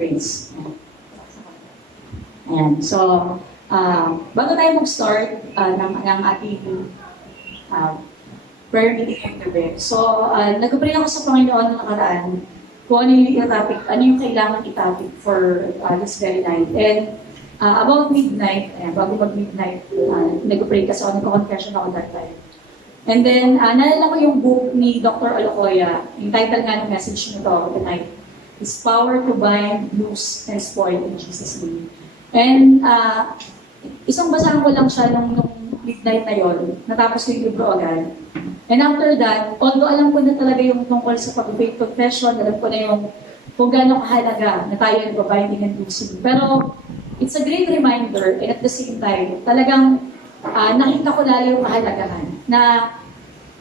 praise. Ayan. So, bago tayo mag-start ng ating prayer meeting ngayong gabi. So, nag-pray ako sa Panginoon ng nakaraan kung ano yung topic, ano yung kailangan i-topic for this very night. And about midnight, bago mag-midnight, nag-pray kasi ako, nag-confession ako that time. And then, naalala ko yung book ni Dr. Alocoya, yung title nga ng message nito tonight, is Power to Bind, Loose, and Spoil in Jesus' name. And isang basahan ko lang siya nung midnight na yon, natapos ko yung libro agad. And after that, although alam ko na talaga yung tungkol sa pag-faith confession, alam ko na yung kung gaano kahalaga na tayo nag-binding and loosing. Pero it's a great reminder, and at the same time, talagang nakita ko lalo yung kahalagahan na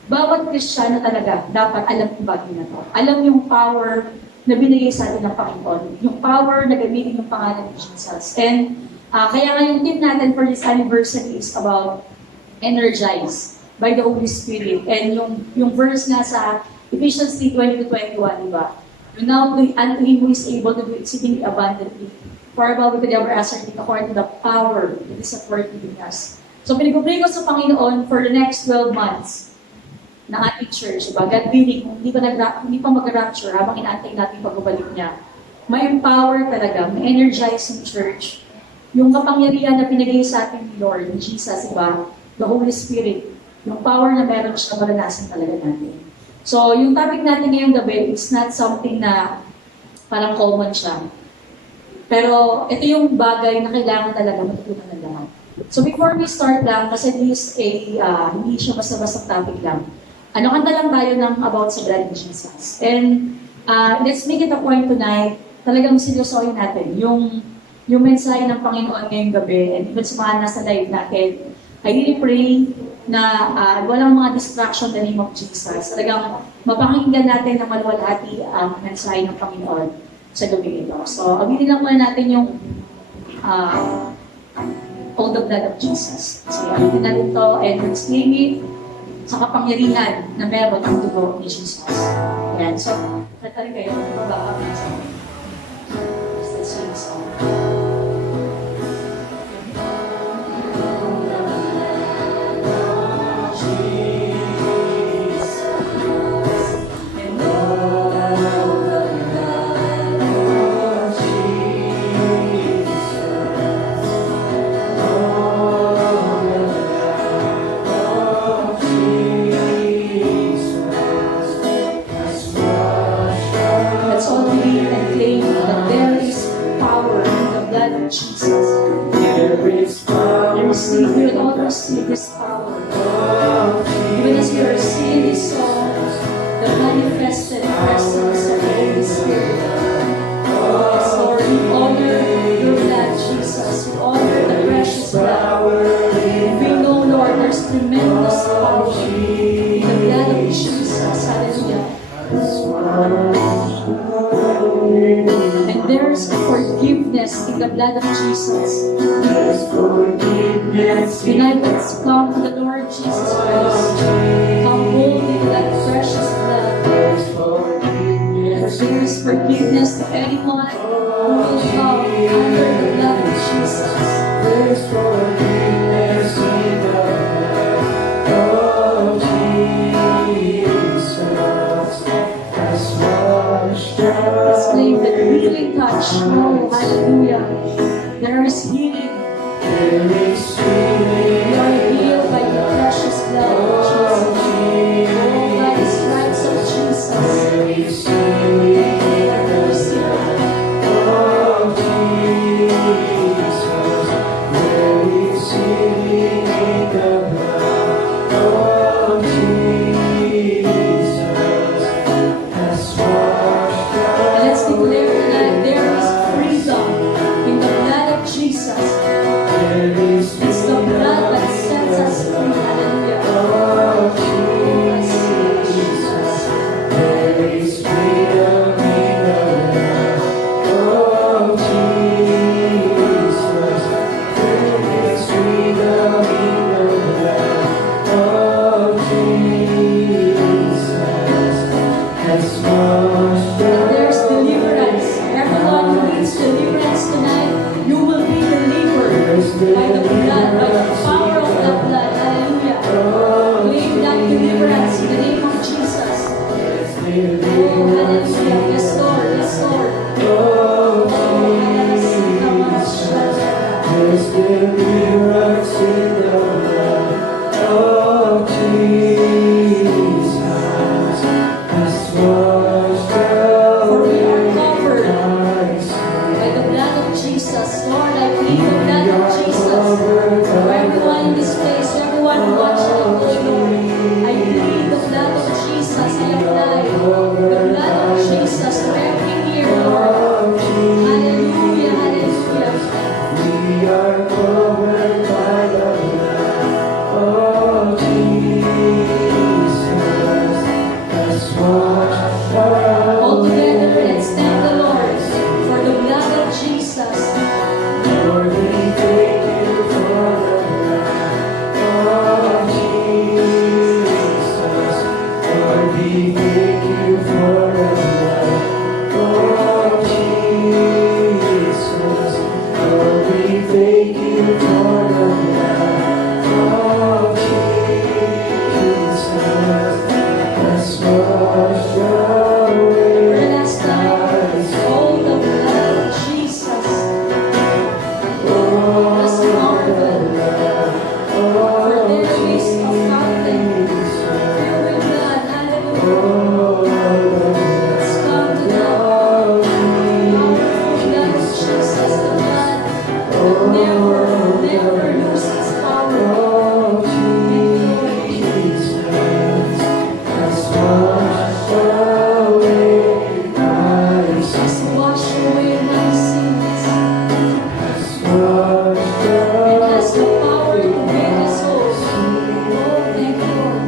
bawat Kristiyano talaga dapat alam yung bagay na to. Alam yung power na binigay sa atin ng Panginoon. Yung power na gamitin yung pangalan ni Jesus. And kaya nga yung tip natin for this anniversary is about energize by the Holy Spirit. And yung verse nga sa Ephesians 3:20-21, diba? You now unto Him who is able to do exceedingly abundantly, far above we could ever ask or think, according to the power that is at work within us. So pinag-pray ko sa Panginoon for the next 12 months ng ating church, diba? God willing, kung hindi pa mag-rapture, habang inaantay natin pagbabalik niya, may empower talaga, may energize yung church. Yung kapangyarihan na pinagay sa atin ni Lord, ni Jesus, diba? The Holy Spirit, yung power na meron siya, maranasan talaga natin. So, yung topic natin ngayong gabi is not something na parang common siya. Pero, ito yung bagay na kailangan talaga matutunan ng lahat. So, before we start lang, kasi this hindi siya basta-basta topic lang. Kanta lang tayo ng about sa blood of Jesus. And let's make it a point tonight, talagang seryosohin natin yung mensahe ng Panginoon ngayong gabi, and even sa mga nasa live natin. I really pray na walang mga distraction in the name of Jesus. Talagang mapakinggan natin na maluwalhati ang mensahe ng Panginoon sa gabi ito. So, awitin lang muna natin yung all the blood of Jesus. So, awitin natin ito and let's name it sa kapangyarihan na meron ang dugo ni Jesus. Ayan. So, natarin kayo. Mababa ka sa let's sing a song. This power. Even as we are singing these songs, the manifested presence of the Holy Spirit. Yes, Lord, we honor your blood, Jesus. We honor the precious blood. We know, Lord, there's tremendous power in the blood of Jesus. Hallelujah. And there's forgiveness in the blood of Jesus. Tonight, let's come to the Lord Jesus Christ. Come boldly to that precious blood. For there is forgiveness to anyone who will come under the blood of Jesus. There's forgiveness in the blood of Jesus. Has washed us. Let's claim that healing touch. Oh, hallelujah. There is healing. We are healed by the precious blood of Jesus. Oh, by the stripes of Jesus. And let's declare that there is freedom in the blood of Jesus. It's the blood that sets us free. Hallelujah. by the blood, by the power of the blood. Hallelujah. Claim that deliverance in the name of Jesus. Oh, hallelujah. Yes, Lord. Yes, Lord. Oh, There's been miracles in the blood of Jesus. Has washed for we are away covered my sin. by the blood of Jesus. Lord, I plead the blood of Jesus for everyone in this place, everyone watching and Lord. I plead the blood of Jesus. I apply the blood of Jesus to every ear, Lord. Hallelujah, hallelujah. We are covered by the blood of Jesus. Has washed All away. together, let's thank the Lord for the blood of Jesus. Lord, we thank you for the blood of Jesus. Lord, we thank you for the blood of Jesus. Lord, we thank you for the blood of Jesus. Has washed away For the last time, my sin. oh, the blood of Jesus. Let's marvel, for there is a fountain filled with blood. Hallelujah. Let's come to the powerful blood of Jesus, the blood that never loses its power. Thank you, Lord. Just wash away my sins. It has the power to make us whole. Oh, thank you, Lord.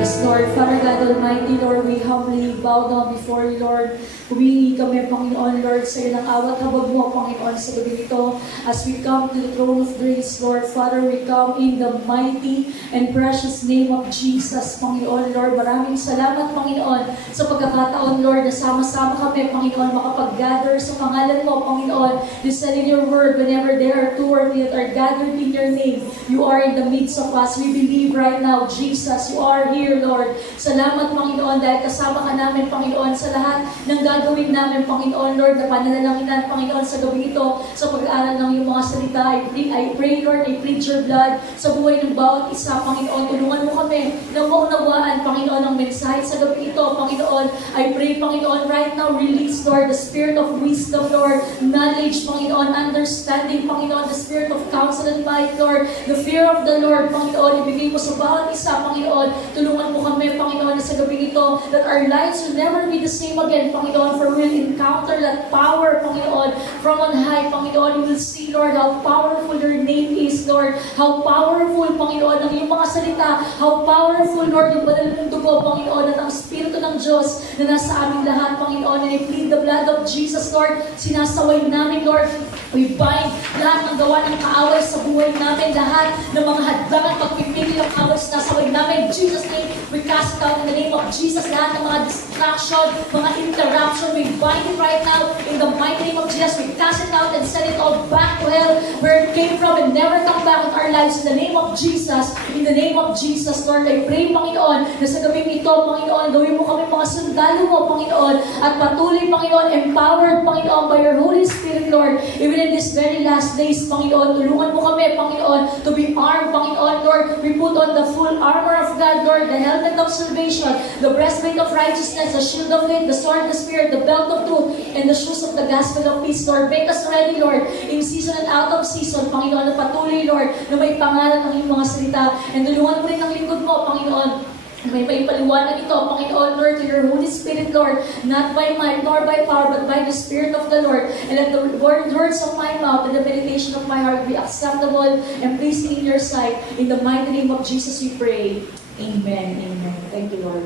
Yes, Lord, Father God Almighty, Lord, we humbly bow down before you, Lord. Humingi kami, Panginoon, Lord, sa iyo ng awat habag mo, Panginoon, sa gabi ito. As we come to the throne of grace, Lord, Father, we come in the mighty and precious name of Jesus, Panginoon, Lord. Maraming salamat, Panginoon, sa pagkakataon, Lord, na sama-sama kami, Panginoon, makapag-gather sa pangalan mo, Panginoon. You said in your word, whenever there are two or three that are gathered in your name, you are in the midst of us. We believe right now, Jesus, you are here, Lord. Salamat, Panginoon, dahil kasama ka namin, Panginoon, sa lahat ng gagawin namin, Panginoon, Lord, na pananalanginan, Panginoon, sa gabi ito, sa pag-aaral ng iyong mga salita. I pray, Lord, I plead your blood sa buhay ng bawat isa, Panginoon. Tulungan mo kami na maunawaan, Panginoon, ang mensahe sa gabi ito, Panginoon. I pray, Panginoon, right now, release, Lord, the spirit of wisdom, Lord, knowledge, Panginoon, understanding, Panginoon, the spirit of counsel and might, Lord, the fear of the Lord, Panginoon, ibigay mo sa bawat isa, Panginoon. Tulungan mo kami, Panginoon, na sa gabi ito, that our lives will never be the same again, Panginoon, for we'll encounter that power, Panginoon, from on high, Panginoon. We will see, Lord, how powerful your name is, Lord. How powerful, Panginoon, ang iyong mga salita. How powerful, Lord, yung banal ng dugo, Panginoon, at ang Espiritu ng Diyos na nasa aming lahat, Panginoon. And I plead the blood of Jesus, Lord. Sinasaway namin, Lord. We bind lahat ng gawa ng kaaway sa buhay namin. Lahat ng mga hadlangan, pagpipili ng kaaway, sinasaway namin. In Jesus' name, we cast it out in the name of Jesus. Lahat ng mga distraction, mga interruption, we bind it right now in the mighty name of Jesus. We cast it out and send it all back to hell where it came from and never come back in our lives in the name of Jesus. In the name of Jesus, Lord, I pray, Panginoon, na sa gabing ito, Panginoon, gawin mo kami mga sundalo mo, Panginoon, at patuloy, Panginoon, empowered, Panginoon, by your Holy Spirit, Lord, even in these very last days, Panginoon, tulungan mo kami, Panginoon, to be armed, Panginoon, Lord. We put on the full armor of God, Lord, the helmet of salvation, the breastplate of righteousness, the shield of faith, the sword of the Spirit, the belt of truth, and the shoes of the gospel of peace, Lord. Make us ready, Lord, in season and out of season, Panginoon, na patuloy, Lord, na may pangalan ng iyong mga salita. And tulungan mo rin ang lingkod mo, Panginoon, may paipaliwanag ito, Panginoon, Lord, to your Holy Spirit, Lord, not by might nor by power, but by the Spirit of the Lord. And let the words of my mouth and the meditation of my heart be acceptable and pleasing in your sight. In the mighty name of Jesus we pray. Amen. Amen. Thank you, Lord.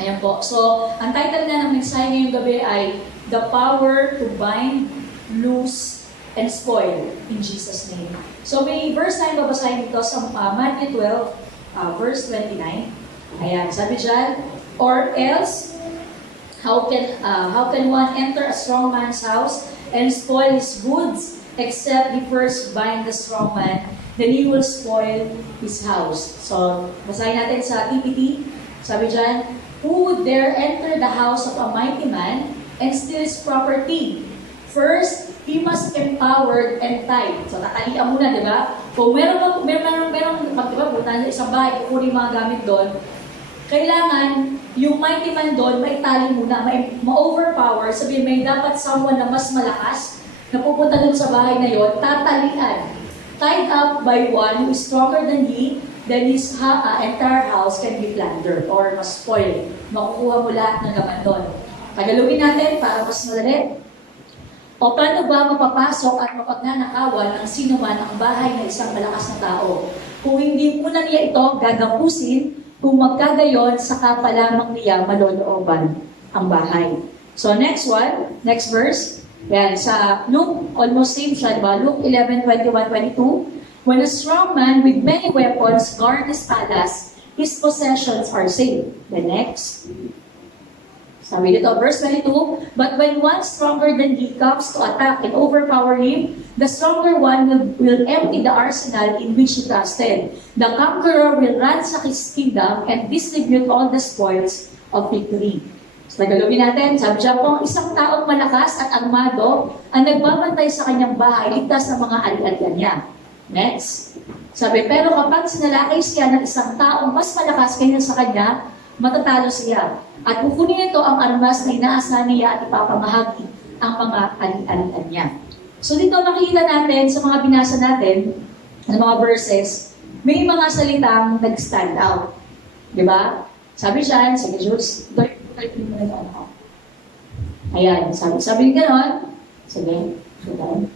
Ayan po. So, ang title nga ng mensahe ngayong gabi ay The Power to Bind, Loose, and Spoil in Jesus' name. So, may verse na yung babasahin ito sa Matthew 12, verse 29. Ayan, sabi dyan, or else, how can one enter a strong man's house and spoil his goods, except he first bind the strong man, then he will spoil his house. So, basahin natin sa TPT. Sabi dyan, who would dare enter the house of a mighty man and steal his property? First, he must empowered and tied. So, tatalian muna, di ba? Kung meron, pag diba, punta sa isang bahay, kukunin mga gamit doon, kailangan yung mighty man doon, may tali muna, ma-overpower, sabihin may dapat someone na mas malakas na pupunta doon sa bahay na yon, tatalian. Tied up by one who is stronger than he, then his entire house can be plundered or mas spoiled. Makukuha mo lahat ng laman doon. Tagalogin natin para mas madali. O paano ba mapapasok at mapagnanakawan ng sino man ang bahay ng isang malakas na tao? Kung hindi muna niya ito gagapusin, kung magkagayon, saka pa lamang niya malolooban ang bahay. So next one, next verse. Yan, sa Luke, almost same siya, diba? Luke 11:21-22. When a strong man with many weapons guard his palace, his possessions are safe. The next. Sabi dito, verse 22, but when one stronger than he comes to attack and overpower him, the stronger one will empty the arsenal in which he trusted. The conqueror will ransack his kingdom and distribute all the spoils of victory. So, nagalugin natin, sabi siya po, isang taong malakas at armado ang nagbabantay sa kanyang bahay, ligtas ng mga ari-arian niya. Next. Sabi, pero kapag sinalakay siya ng isang taong mas malakas kaysa sa kanya, matatalo siya. At kukunin ito ang armas na inaasahan niya at ipapamahagi ang mga ari-arian niya. So dito makikita natin sa mga binasa natin, ng mga verses, may mga salitang nag-stand out. Di ba? Sabi siya, sige Jules, ayan, sabi gano'n, sige, ayan.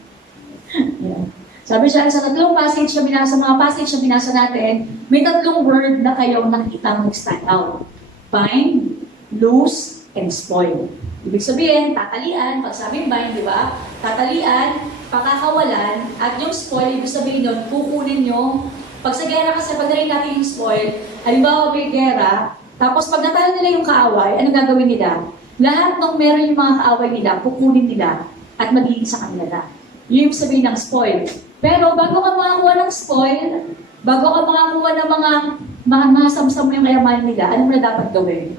Sabi siya, sa tatlong passage na binasa, mga passage na binasa natin, may tatlong word na kayo nakikitang nag-stand out. Bind, loose, and spoil. Ibig sabihin, tatalian, pag sabing bind, di ba? Tatalian, pakakawalan, at yung spoil, ibig sabihin nun, kukunin nyo. Pag sa gera kasi, pag narin natin yung spoil, halimbawa may gera, tapos pag natalo nila yung kaaway, ano gagawin nila? Lahat ng meron yung mga kaaway nila, kukunin nila, at magiging sa kanila na. Yun yung sabihin ng spoil. Pero bago ka makakuha ng spoil, bago ka makakuha ng mga samsam yung kayamanan nila, ano mo na dapat gawin?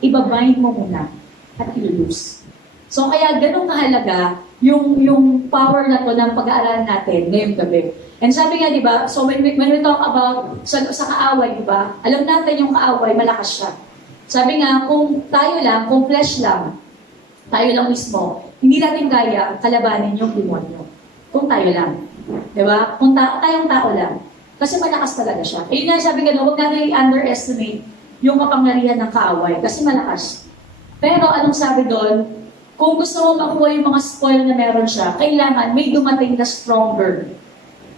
Ibabind mo muna at i-lose. So kaya ganun kahalaga yung power na to ng pag-aaralan natin ngayong gabi. And sabi nga, di ba, so when we talk about sa kaaway, di ba, alam natin yung kaaway, malakas siya. Sabi nga, kung tayo lang, kung flesh lang, tayo lang mismo, hindi natin kaya kalabanin yung demonyo. Kung tayo lang. Di ba? Kung tayong tao lang. Kasi malakas talaga siya. Eh yun nga sabi nga, huwag natin i-underestimate yung kapangyarihan ng kaaway. Kasi malakas. Pero anong sabi doon? Kung gusto mo makuha yung mga spoil na meron siya, kailangan may dumating na stronger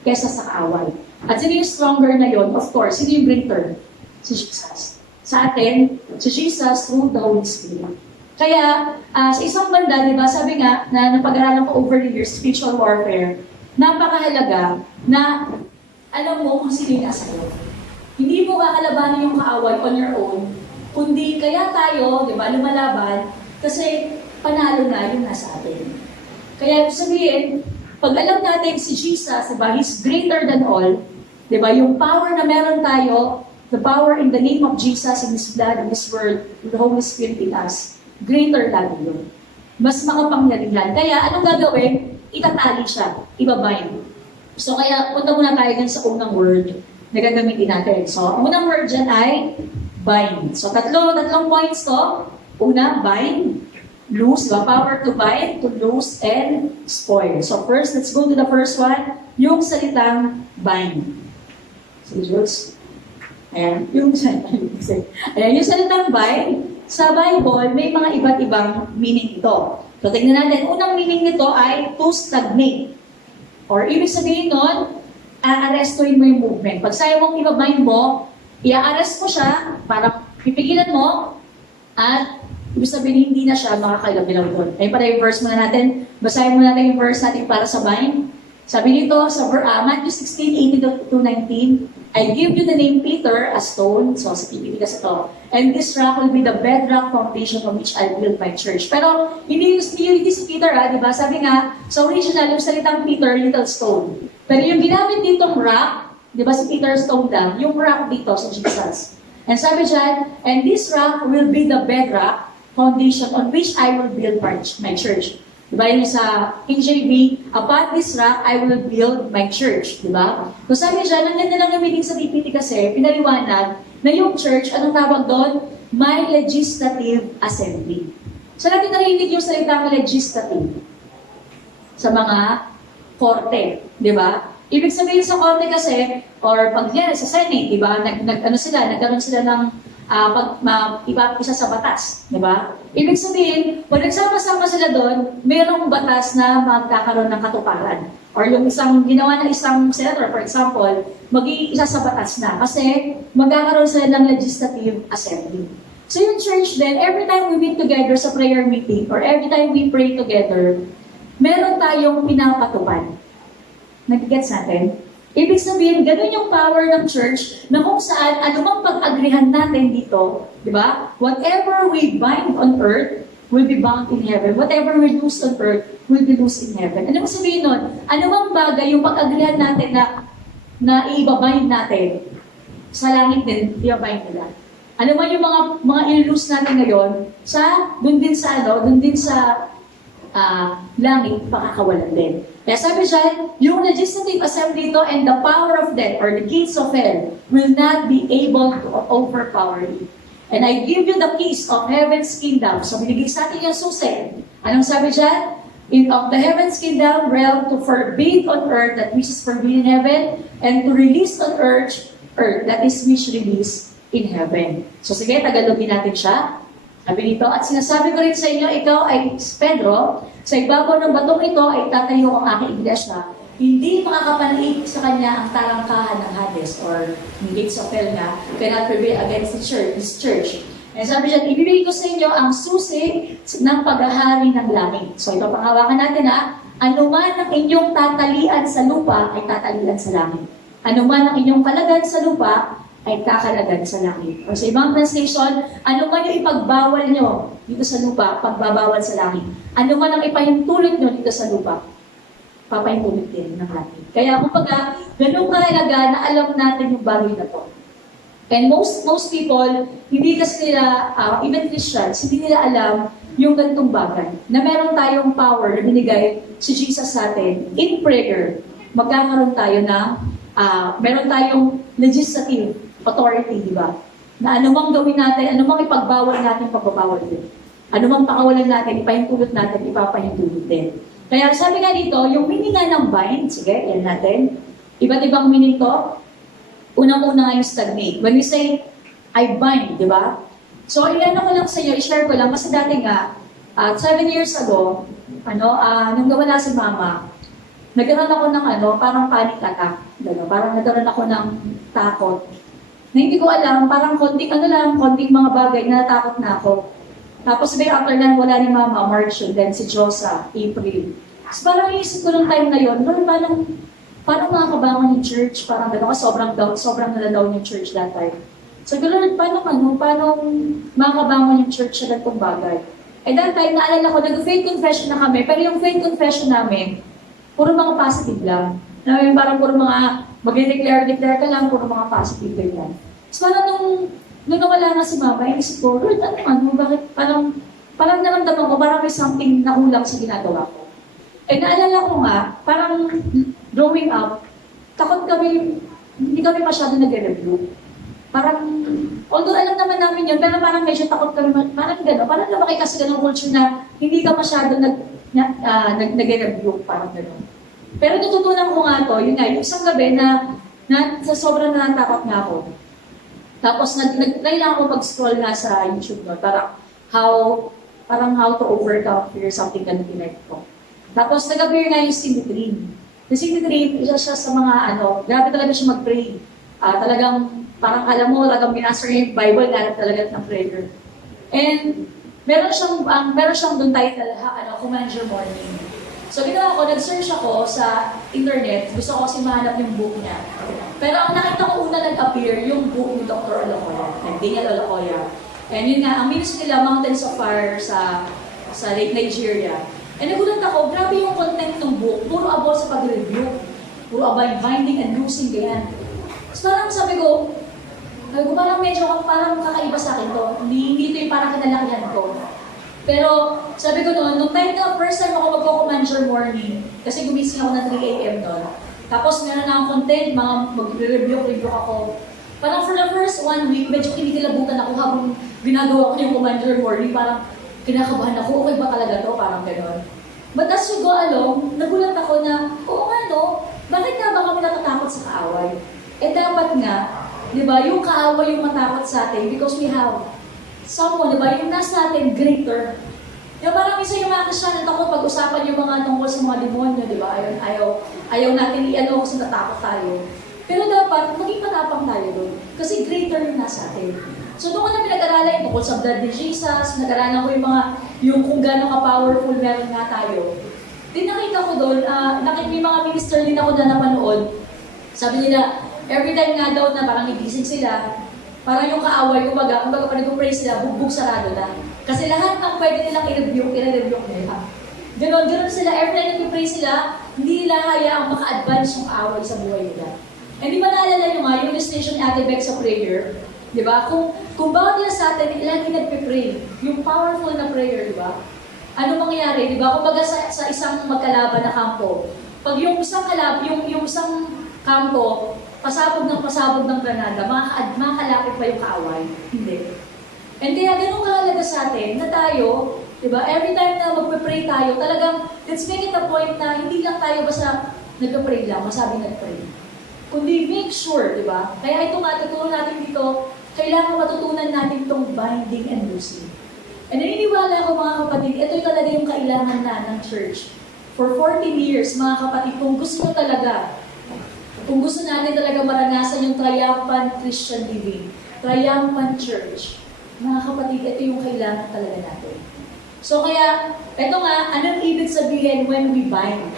kesa sa kaaway. At sino yung stronger na yon? Of course, sino yung greater? Si Jesus. Sa atin, si Jesus through the Holy Spirit. Kaya, sa isang banda, di ba, sabi nga, na napag-aralan ko over the years, spiritual warfare, napakahalaga na alam mo kung sino yung nasa iyo. Hindi mo kakalabanin yung kaaway on your own, kundi kaya tayo, di ba, lumalaban, kasi panalo na yung nasa atin. Kaya sabihin, pag alam natin si Jesus, di ba, He's greater than all, di ba, yung power na meron tayo, the power in the name of Jesus, in His blood, in His word, in the Holy Spirit in us, greater lagi yun. Mas makapangyarihan. Kaya anong gagawin? Itatali siya, ibabind. So kaya punta muna tayo dun sa unang word na gagamitin natin. So ang unang word dyan ay bind. So tatlong points to. Una, bind, loose, the power to bind, to loose, and spoil. So first, let's go to the first one, yung salitang bind. So Jules, ayan, yung salitang bind, sa Bible, may mga iba't ibang meaning ito. So tignan natin, unang meaning nito ay to stagnate. Or ibig sabihin nun, aarestuin mo yung movement. Pag sa'yo mong ibabind mo, i-arrest mo siya, para pipigilan mo, at ibig sabihin hindi na siya makakalabilaw doon. Ayun pala yung verse muna natin. Basahin muna natin yung verse natin para sa bind. Sabi dito sa Matthew 16:18-19, I give you the name Peter, a stone, so sa PPT kasi ito, And this rock will be the bedrock foundation on which I'll build my church. Pero hindi si Peter, di ba? Sabi nga, sa original, yung salitang Peter, little stone. Pero yung ginamit ditong rock, di ba si Peter stone lang, yung rock dito sa Jesus. And sabi dyan, and this rock will be the bedrock foundation on which I will build my church. Diba yung sa KJV, upon this rock, I will build my church. Diba? So sabi dyan, ang ganda lang gamitin sa PPT kasi, pinaliwanag na yung church, anong tawag doon? My legislative assembly. So natin narinig yung salitang legislative sa mga korte. Diba? Ibig sabihin sa korte kasi, or pag yan, sa Senate, diba? Nagkaroon sila ng isa sa batas, di ba? Ibig sabihin, pag nagsama-sama sila doon, mayroong batas na magkakaroon ng katuparan. Or yung ginawa ng isang senator, for example, mag-iisa sa batas na. Kasi magkakaroon sila ng legislative assembly. So yung church then, every time we meet together sa prayer meeting, or every time we pray together, meron tayong pinapatupad. Nag-gets natin? Ibig sabihin, ganun yung power ng church na kung saan anumang pag-agrihan natin dito, di ba? Whatever we bind on earth will be bound in heaven. Whatever we loose on earth will be loose in heaven. Ano mo sabihin nun? Anumang bagay yung pag-agrihan natin na i-bind natin, sa langit din, i-bind nila. Ano man yung mga i-loose natin ngayon, dun din sa langit, pakakawalan din. Kaya sabi dyan, yung legislative assembly ito and the power of death or the gates of hell will not be able to overpower you. And I give you the keys of heaven's kingdom. So binigay sa atin yung susi. Anong sabi dyan? Of the heaven's kingdom realm to forbid on earth that which is forbidden in heaven and to release on earth that is which release in heaven. So sige, Tagalogin natin siya. Sabi nito, at sinasabi ko rin sa inyo, ikaw ay Pedro, sa ibabaw ng batong ito ay tatayo ang aking iglesia. Hindi makakapanaig sa kanya ang tarangkahan ng Hades or yung gates of hell na cannot prevail against this church. And sabi siya, ibibigay ko sa inyo ang susi ng paghahari ng langit. So ito panghawakan natin anuman ang inyong tatalian sa lupa ay tatalian sa langit. Anuman ang inyong kalagan sa lupa ay kakalagan sa langit. O sa ibang translation, ano man yung ipagbawal nyo dito sa lupa, pagbabawal sa langit. Ano man ang ipahintulot nyo dito sa lupa, papahintulot din ng langit. Kaya kumbaga, ganun kahalaga na alam natin yung bagay na to. And most people, hindi kasi nila, even Christians, hindi nila alam yung ganitong bagay. Na meron tayong power na binigay si Jesus sa atin in prayer. Magkakaroon tayo ng, meron tayong legislative authority, di ba? Na anumang gawin natin, anumang ipagbawal natin, pagbabawal din. Anumang pakawalan natin, ipahintulot natin, ipapahintulot din. Kaya sabi nga dito, yung meaning nga ng bind, sige, yan natin. Iba't ibang meaning to. Unang-una nga yung stagnate. When we say, I bind, di ba? So, iyan ko lang sa inyo, i-share ko lang, kasi dati nga, 7 years ago, nung nawala si mama, nagkaroon ako ng parang panic attack. Parang nagkaroon ako ng takot. Na hindi ko alam, parang konting mga bagay na natakot na ako. Tapos sabi after na wala ni Mama, March yun, then si Josa, April. Tapos parang iisip ko ng time na yun, Lord, paano makakabangon yung church? Parang gano'n, kasi sobrang naladaw yung church that time. So, Lord, paano makakabangon yung church sa ganitong bagay? Eh, that time, naalala ko, nag-faith confession na kami, pero yung faith confession namin, puro mga positive lang. Parang puro mga mag-declare ka lang, puro mga positive ganyan. So, nung nawala na si Mama, inisip ko, Lord, bakit parang naramdaman ko, parang may something na kulang sa ginagawa ko. Eh, naalala ko nga, parang growing up, hindi kami masyado nag-review. Parang, although alam naman namin yun, pero parang medyo takot kami, parang gano'n, parang lumaki kasi gano'ng culture na hindi ka masyado nag-review, parang gano'n. Pero natutunan ko nga to, yung isang gabi na sa sobrang natatakot nga ako. Tapos nag-try lang ako mag-scroll nga sa YouTube, no? Parang how to overcome fear, something ganun tinect ko. Tapos nag-appear nga yung Symmetry. Yung Symmetry, isa siya sa mga grabe talaga siya mag-pray. Talagang, parang alam mo, talagang binasa yung Bible, ganap talaga ng prayer. And meron siyang doon title, Command Your Morning. So ginawa ko, nag-search ako sa internet, gusto ko kasi mahanap yung book niya. Pero ang nakita ko una nag-appear, yung book ni Dr. Olocoya, Daniel Olocoya. And yun nga, ang ministry nila, Mountains of Fire sa Lake Nigeria. And nagulat ako, grabe yung content ng book, puro about sa pag-review. Puro about binding and loosing, ganyan. So parang sabi ko, parang medyo parang kakaiba sa akin to. Hindi ito yung parang kinalakihan ko. Pero sabi ko noon, nung time na first time ako magko-command your morning, kasi gumising ako ng 3 a.m. noon. Tapos meron na akong content, mag-review ako. Parang for the first 1 week, medyo kinikilabutan ako habang ginagawa ko yung command your morning. Parang kinakabahan ako, okay ba talaga to? Parang gano'n. But as you go along, nagulat ako na, oo nga no, bakit nga ba kami natatakot sa kaaway? Eh dapat nga, di ba, yung kaaway yung matakot sa atin because we have someone, di ba, yung nasa atin greater. Yung parang minsan yung mga Christian, takot pag-usapan yung mga tungkol sa mga demonyo, di ba? Ayaw natin i-ano kasi natakot tayo. Pero dapat, maging matapang tayo doon. Kasi greater yung nasa atin. So doon ko na pinag-aralan tungkol sa blood ni Jesus, nag-aralan ko yung kung gano'ng ka-powerful meron nga tayo. Din nakita ko doon, may mga minister din ako na napanood. Sabi nila, every time nga daw na parang igising sila, parang yung kaaway, kumbaga pa nag-pray sila, bugbog sarado na. Kasi lahat ng pwede nilang i-rebuke nila. Ganon sila, every time nag-pray sila, hindi nila hayaang maka-advance yung kaaway sa buhay nila. And di ba naalala nyo nga, yung illustration ni Ate Beck sa prayer, di ba? Kung bawat nila sa atin, lagi nagpe-pray, yung powerful na prayer, di ba? Ano mangyayari, di ba? Kung baga sa isang magkalaban na kampo, pag yung isang kampo, pasabog ng granada, makakalapit pa yung kaaway. Hindi. And kaya ganun kahalaga sa atin na tayo, di ba? Every time na magpe-pray tayo, talagang let's make it a point na hindi lang tayo basta nagpe-pray lang, masabing nag-pray. Kundi make sure, di ba? Kaya ito nga, tuturo natin dito, kailangan matutunan natin itong binding and loosing. And naniniwala ko mga kapatid, ito yung talaga yung kailangan na ng church. For 14 years, mga kapatid, kung gusto natin talaga maranasan yung triumphant Christian living, triumphant church, mga kapatid, ito yung kailangan talaga natin. So kaya, ito nga, anong ibig sabihin when we bind?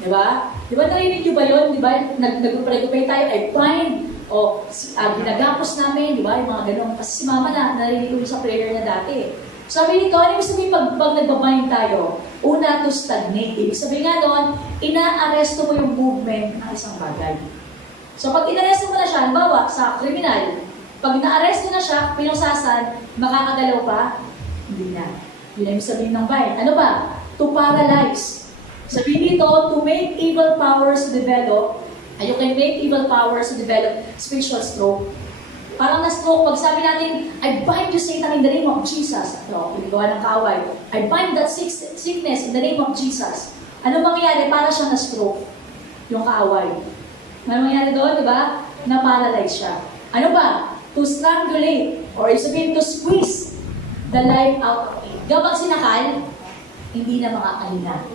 Diba? Diba narinig nyo ba yun? Diba? Nag-pray tayo, I bind, o ginagapos namin, diba? Yung mga ganun. Kasi si mama narinig ko sa prayer niya dati. Sabi nito, ano ibig sabihin pag nagbabind tayo? Una, to stagnate. Ibig sabihin nga doon, ina-aresto mo yung movement ng isang bagay. So pag inaresto mo na siya, halimbawa sa kriminal, pag na-aresto na siya, pinusasan, makakagalaw pa? Hindi na. Yun ang ibig sabihin ng bind. Ano ba? To paralyze. Sabihin dito, to make evil powers develop, you can make evil powers to develop spiritual stroke. Parang na-stroke, pag sabi natin, I bind you Satan in the name of Jesus. Ito, pinagawa ng kaaway. I bind that sickness in the name of Jesus. Ano mangyayari? Para siya na-stroke, yung kaaway. Ano mangyayari doon, di ba? Na-paralyze siya. Ano ba? To strangulate, or sabihin to squeeze the life out of it. Kapag sinakal, hindi na makakahinga.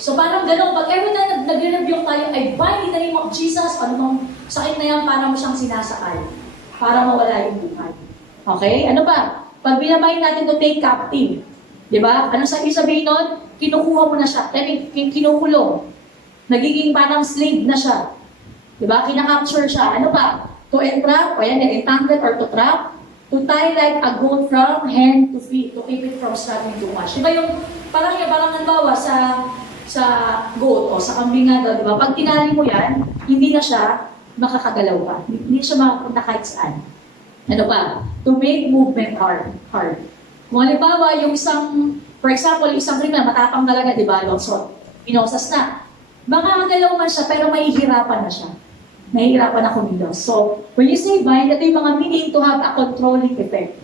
So parang gano'n, pag every time nag-review tayo, I bind in the name of Jesus, ano bang sakit na yan, para mo siyang sinasakal, para mawala yung buhay. Okay? Ano ba? Pag binabind natin to take captive, di ba? Ano sabihin nun? Kinukuha mo na siya, kinukulong. Nagiging parang slave na siya. Di ba? Kinakapture siya. Ano ba? To entrap, o yan, entangle or to trap, to tie like a goat from hand to feet, to keep it from struggling too much. Di ba yung, parang nanbawa sa goat o sa kambing nga daw, di ba? Pag tinali mo yan, hindi na siya makakagalaw pa. Hindi siya makapunta kahit saan. Ano pa? To make movement hard. Kung halimbawa, yung isang, for example, yung isang kriminal, matapang talaga, di ba? So, inosas na. Makakagalaw man siya, pero mahihirapan na siya. Mahihirapan na kumilos. So, when you say bind, ito yung mga meaning to have a controlling effect.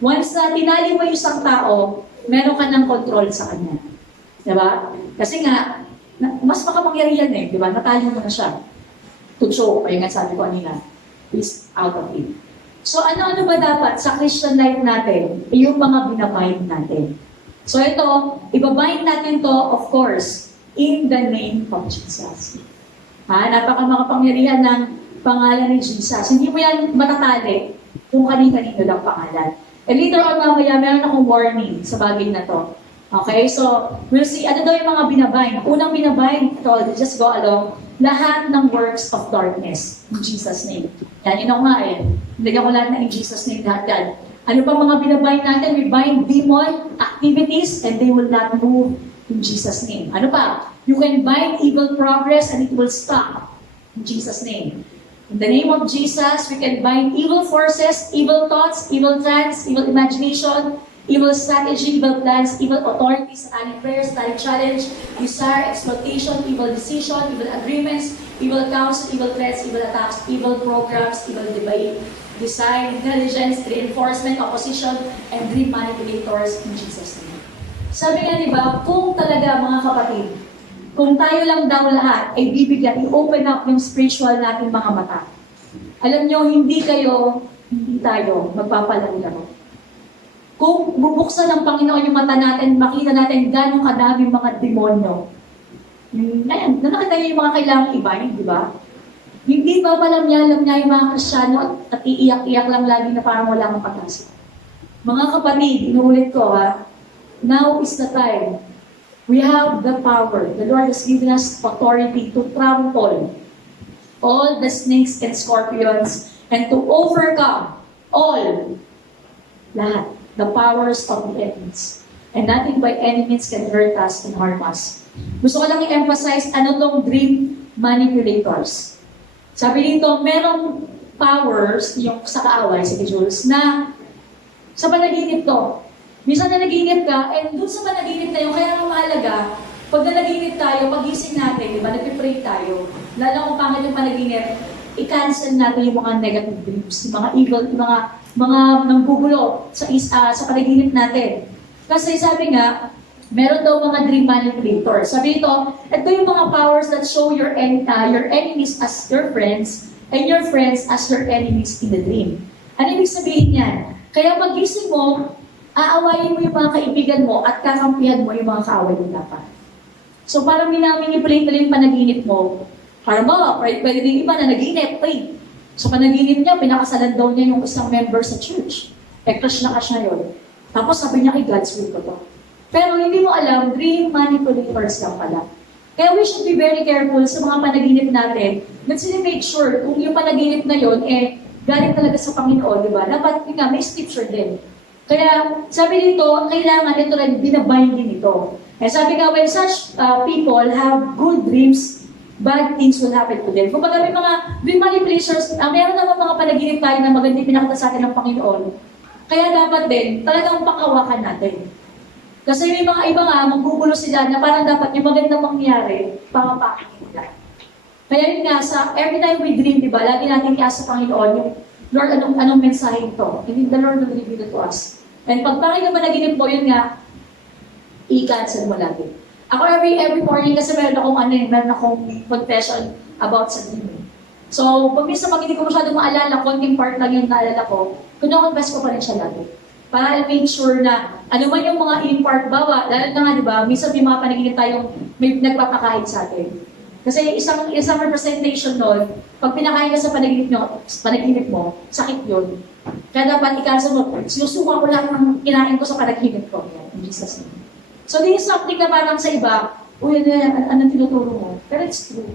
Once na tinali mo yung isang tao, meron ka ng control sa kanya. Diba? Kasi nga, mas makapangyarihan eh, diba? Natalo mo na siya. To choke, ayun nga sabi ko kanina, is out of it. So ano-ano ba dapat sa Christian life natin? Yung mga binabind natin. So ito, ibabind natin to, of course, in the name of Jesus. Napaka-makapangyarihan ng pangalan ni Jesus. Hindi mo yan matatali kung kanino lang pangalan. And later on mamaya, meron akong warning sa bagay na to. Okay, so we'll see, ano daw yung mga binabind? Unang binabind, just go along, lahat ng works of darkness in Jesus' name. Yan, yun nga eh. Nilagyan ko lahat na in Jesus' name, lahat yan. Ano pa mga binabind natin? We bind demon activities and they will not move in Jesus' name. Ano pa? You can bind evil progress and it will stop in Jesus' name. In the name of Jesus, we can bind evil forces, evil thoughts, evil plans, evil imagination, evil strategy, evil plans, evil authorities, satanic prayers, satanic challenge, desire, exploitation, evil decision, evil agreements, evil counsel, evil threats, evil attacks, evil programs, evil debate, design, intelligence, reinforcement, opposition, and dream manipulators in Jesus' name. Sabi nga diba, kung talaga mga kapatid, kung tayo lang daw lahat ay bibigyan, i-open up yung spiritual nating mga mata. Alam nyo, hindi tayo magpapalaro-laro. Kung bubuksan ng Panginoon yung mata natin, makita natin gano'ng kadaming mga demonyo. Ayan, nakita niyo yung mga kailangang ibahin, di ba? Hindi ba malamya yung mga Kristyano at iiyak-iyak lang lagi na parang wala kang pag-asa. Mga kapatid, inuulit ko now is the time. We have the power. The Lord has given us authority to trample all the snakes and scorpions and to overcome lahat, the powers of the enemies. And nothing by any means can hurt us and harm us. Gusto ko lang i-emphasize ano tong dream manipulators. Sabi dito, merong powers, yung sa kaaway, si Jules, na sa panaginip to. Minsan na naginip ka, and dun sa panaginip na yun, kaya ang mahalaga, pag nanaginip tayo, pagising natin, di ba, nagpipray tayo, lalo kung pangit yung panaginip, i-cancel natin yung mga negative dreams, yung mga evil, yung mga nanggugulo sa panaginip natin. Kasi sabi nga, meron daw mga dream manipulators. Sabi ito, ito yung mga powers that show your enemies as your friends and your friends as your enemies in the dream. Ano ibig sabihin yan? Kaya pagising mo, aawayin mo yung mga kaibigan mo at kakampihan mo yung mga kaaway mo dapat. So parang minamanipulate na yung panaginip mo. Parang pwede din iba na naginip. So panaginip niya, pinakasalan daw niya yung isang member sa church. Crush na yun. Tapos sabi niya, God's will ko to. Pero hindi mo alam, dream manipulators lang pala. Kaya we should be very careful sa mga panaginip natin. Let's make sure kung yung panaginip na yun, galing talaga sa Panginoon, di ba? Dapat may scripture din. Kaya sabi dito, kailangan ito rin, binabind din ito. Sabi nga, when such people have good dreams, bad things will happen to them. Kung may mga dream manipulators, meron naman mga panaginip tayo na maganda pinakita sa atin ng Panginoon. Kaya dapat din, talagang pakawakan natin. Kasi may mga iba manggugulo sila na parang dapat yung magandang mangyari, pangapakin nila. Kaya yun nga, every time we dream, di ba, lagi natin iasa sa Panginoon, yung Lord, anong mensahe ito? And the Lord will reveal it to us. And pag pakinggan mo naginip mo, yun nga, i-cancel mo lagi. Ako every morning, kasi meron akong confession about sa dream. So, pag minsan pag hindi ko masyadong maalala, konting part lang yung naalala ko, confess ko pa rin siya lagi. Para make sure na, ano man yung mga in-part bawa, lalo na nga, di ba, minsan may mga panaginip tayong may nagpapakain sa atin. Kasi isang representation nun, pag pinakain ka sa panaginip mo, sakit yun. Kaya dapat i-cancel mo, sinusuka ko lang ng kinain ko sa panaginip ko. In Jesus' name. So, this is something na parang sa iba, anong tinuturo mo? Pero it's true.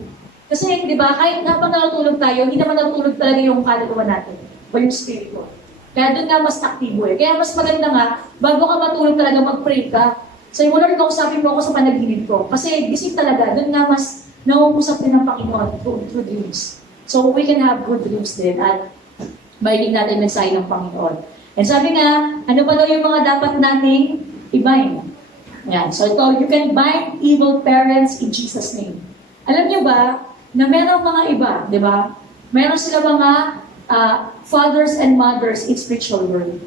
Kasi, di ba, kahit habang natutulog tayo, hindi naman natutulog talaga yung kaluluwa natin o yung spirit mo. Kaya doon nga mas aktibo Kaya mas maganda nga, bago ka matulog talaga, mag-pray ka. So, yung Lord, kausapin mo ako sa panaginip ko. Kasi gising talaga, doon nga mas nauusap din ng Panginoon through dreams. So, we can have good dreams din at mahilig natin mensahe ng Panginoon. And sabi nga, ano ba daw yung mga dapat nating i-bind? Yan. So, ito, you can bind evil parents in Jesus' name. Alam niyo ba, na merong mga iba, di ba? Meron sila mga fathers and mothers in spiritual world.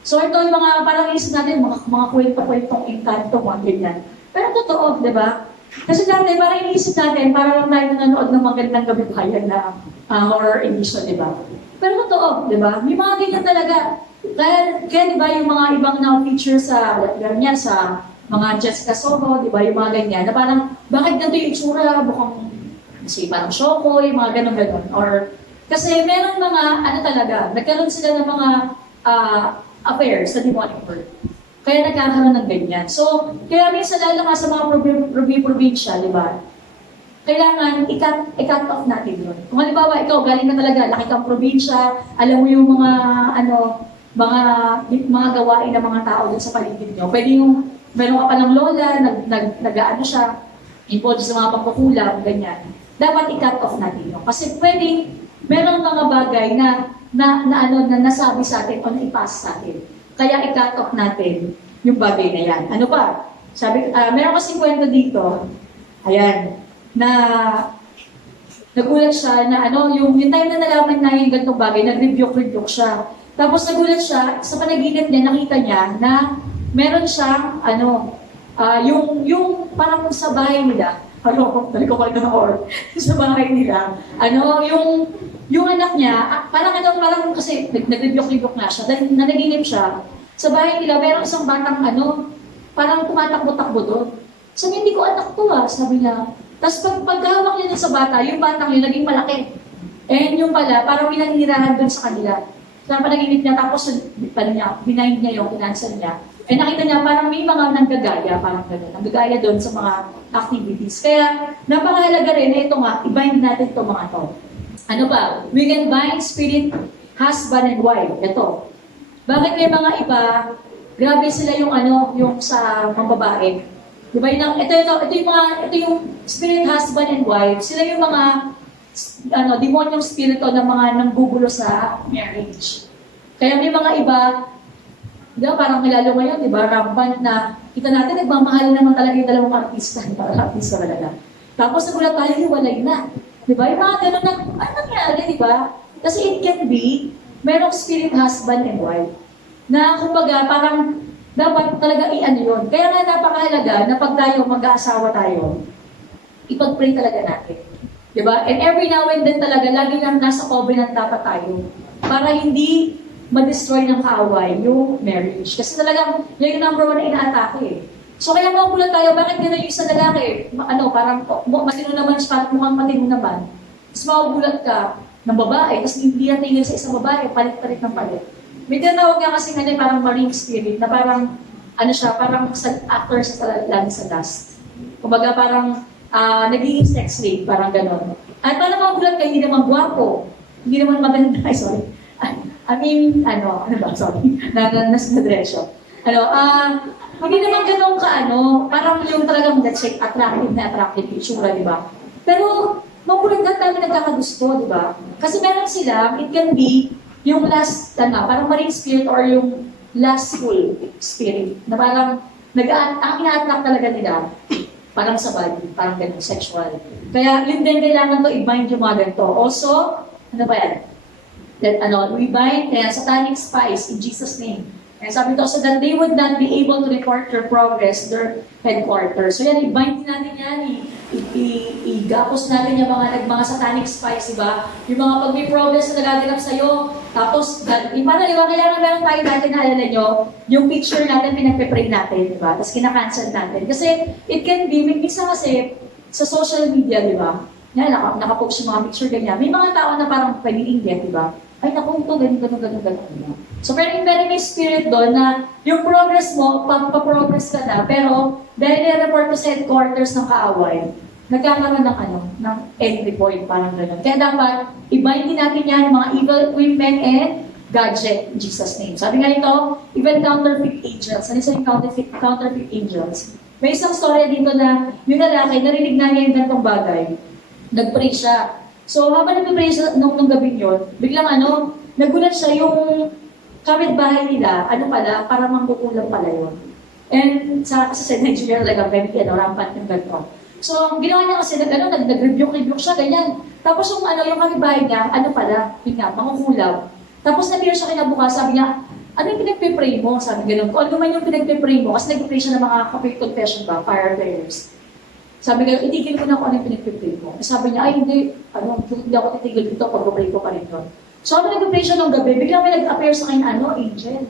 So, ito yung mga, parang isip natin, mga kwento-kwentong engkanto, mga ganyan. Pero totoo, di ba? Kasi dati, parang iniisip natin, parang lang tayo nanonood ng magandang gabi-bayan na horror edition, di ba? Pero totoo, di ba? May mga ganyan talaga. Kaya di ba, yung mga ibang na-feature sa mga Jessica Soho, di ba, yung mga ganyan, na parang, bakit ganito yung itsura, bukang, parang Shokoy, mga ganon-ganon. Or, kasi meron mga, talaga, nagkaroon sila ng mga affairs sa demonic world. Kaya nagkakaroon ng ganyan. So, kaya minsan lalo nga sa mga probinsya, di ba? Kailangan i-cut off natin yun. Kung halimbawa, ikaw, galing ka talaga, laki kang probinsya, alam mo yung mga, mga gawain ng mga tao dun sa paligid nyo. Pwede yung, meron ka palang lola, nag-ano siya, involved sa mga pagkukulang, ganyan. Dapat i-cut off natin yun. Kasi pwedeng, meron mga bagay na nasabi sa atin o naipasa sa atin. Kaya i-cut off natin yung bagay na yan. Ano pa? Sabi, meron kasing kwento dito, ayan, na nagulat siya na yung time na nalaman na yung ganitong bagay, nag-rebuke siya. Tapos nagulat siya, sa panaginip niya, nakita niya na meron siyang, yung parang sa bahay nila, nalikukulit na ako, sa bahay nila, yung anak niya, parang kasi nag-rebuke nga siya, dahil nanaginip siya, sa bahay nila, meron isang batang parang tumatakbo-takbo doon. Sabi, hindi ko anak to sabi niya. Tapos paghawak niya sa bata, yung batang yun naging malaki. And yung pala, parang minanirahan doon sa kanila. Sa panaginip niya, tapos binayin niya yung kinansel niya. Eh nakita niya, parang may mga nanggagaya, parang gano'n. Nanggagaya doon sa mga activities. Kaya, napakahalaga rin na ito nga, i-bind natin itong mga to. Ano ba? We can bind spirit, husband and wife. Ito. Bakit may mga iba, grabe sila yung sa mga babae. Diba ito yung spirit husband and wife, sila yung mga demonyong spirito ng mga nanggugulo sa marriage. Kaya may mga iba, diba, parang kilalo ngayon, diba, rampant na kita natin, nagmamahal naman talaga yung dalawang artista, artista talaga. Tapos nagulat tayo, hiwalay na. Diba, yung mga gano'n na, ano nangyari, diba? Kasi it can be, merong spirit husband and wife, na kumbaga parang dapat talaga i-ano yun. Kaya nga napakahalaga na pag tayo, mag-aasawa tayo, ipag-pray talaga natin. Diba? And every now and then talaga, lagi lang nasa covenant dapat tayo para hindi ma-destroy ng kaaway yung marriage. Kasi talagang, yung number one na ina-atake eh. So kaya magulat tayo, bakit gano'n yung isa lalaki? Parang matino naman siya, mukhang matino naman. Tapos magugulat ka ng babae, tapos hindi natin sa isang babae, palit-palit ng palit. May tinawag nga kasi parang marine spirit, na parang, parang actor sa lagi sa dust. Kumbaga parang, nagiging sex slave, parang gano'n. At parang magulat ka, hindi naman gwapo, hindi naman maganda, sorry. Sorry, nasa-diretso. Hindi naman gano'n parang yung talagang, let's say, attractive itsura, di ba? Pero, magulat ka tayo nagkakagusto, di ba? Kasi meron sila, it can be, yung last, parang marine spirit or yung lustful spirit, na parang, ang ina-attract talaga nila, parang sa body, parang ganun, sexual. Kaya yun din kailangan to i-bind yung mga ganito. Also, ano ba yan? We bind satanic spies in Jesus' name. And sabi ito, so that they would not be able to report their progress, their headquarters. So yan, i-bind natin yan, i-gapos natin yung mga satanic spies, diba? Yung mga pag may progress na nagaganap sa'yo, tapos, kailangan meron tayo natin na alala nyo, yung picture natin, pinagpe-pray natin, diba? Tapos kinakancel natin. Kasi, it can be, minsan kasi, sa social media, diba? Yan, nakapost yung mga picture ganyan. May mga tao na parang pwedeng inget, diba? Ay, naku, ito, ganun. So, pero may spirit doon na yung progress mo, pa-progress ka na, pero dahil i-report ko sa headquarters ng kaaway, nagkakaroon ng entry point, parang gano'n. Kaya dapat, i-bind natin yan, mga evil women and gadget, in Jesus' name. Sabi nga ito, even counterfeit angels. Ano yung counterfeit angels? May isang story dito na yung lalaki, narinig na niya yung ganitong bagay. Nag-pray siya. So, habang nag-pray siya nung gabi yun, biglang nagulat siya yung kapitbahay nila, para mangkukulang pala yun. And kasi sa Nigeria, very rampant yung ganito. So, ginawa niya kasi, nag-rebuke siya, ganyan. Tapos yung kapitbahay niya, yun nga, mangkukulang. Tapos na-appear siya kinabukas, sabi niya, ano yung pinagpe-pray mo? Sabi gano'n, kung ano man yung pinagpe-pray mo, kasi nag-pray siya ng mga kapit confession ba, fire prayers. Sabi ko, itigil ko na kung ano yung pinagpipray mo. Sabi niya, ay hindi ako titigil dito, pag-pray ko pa rin doon. So, habang nag-pray siya ng gabi, biglang may nag-appear sa kanya, angel.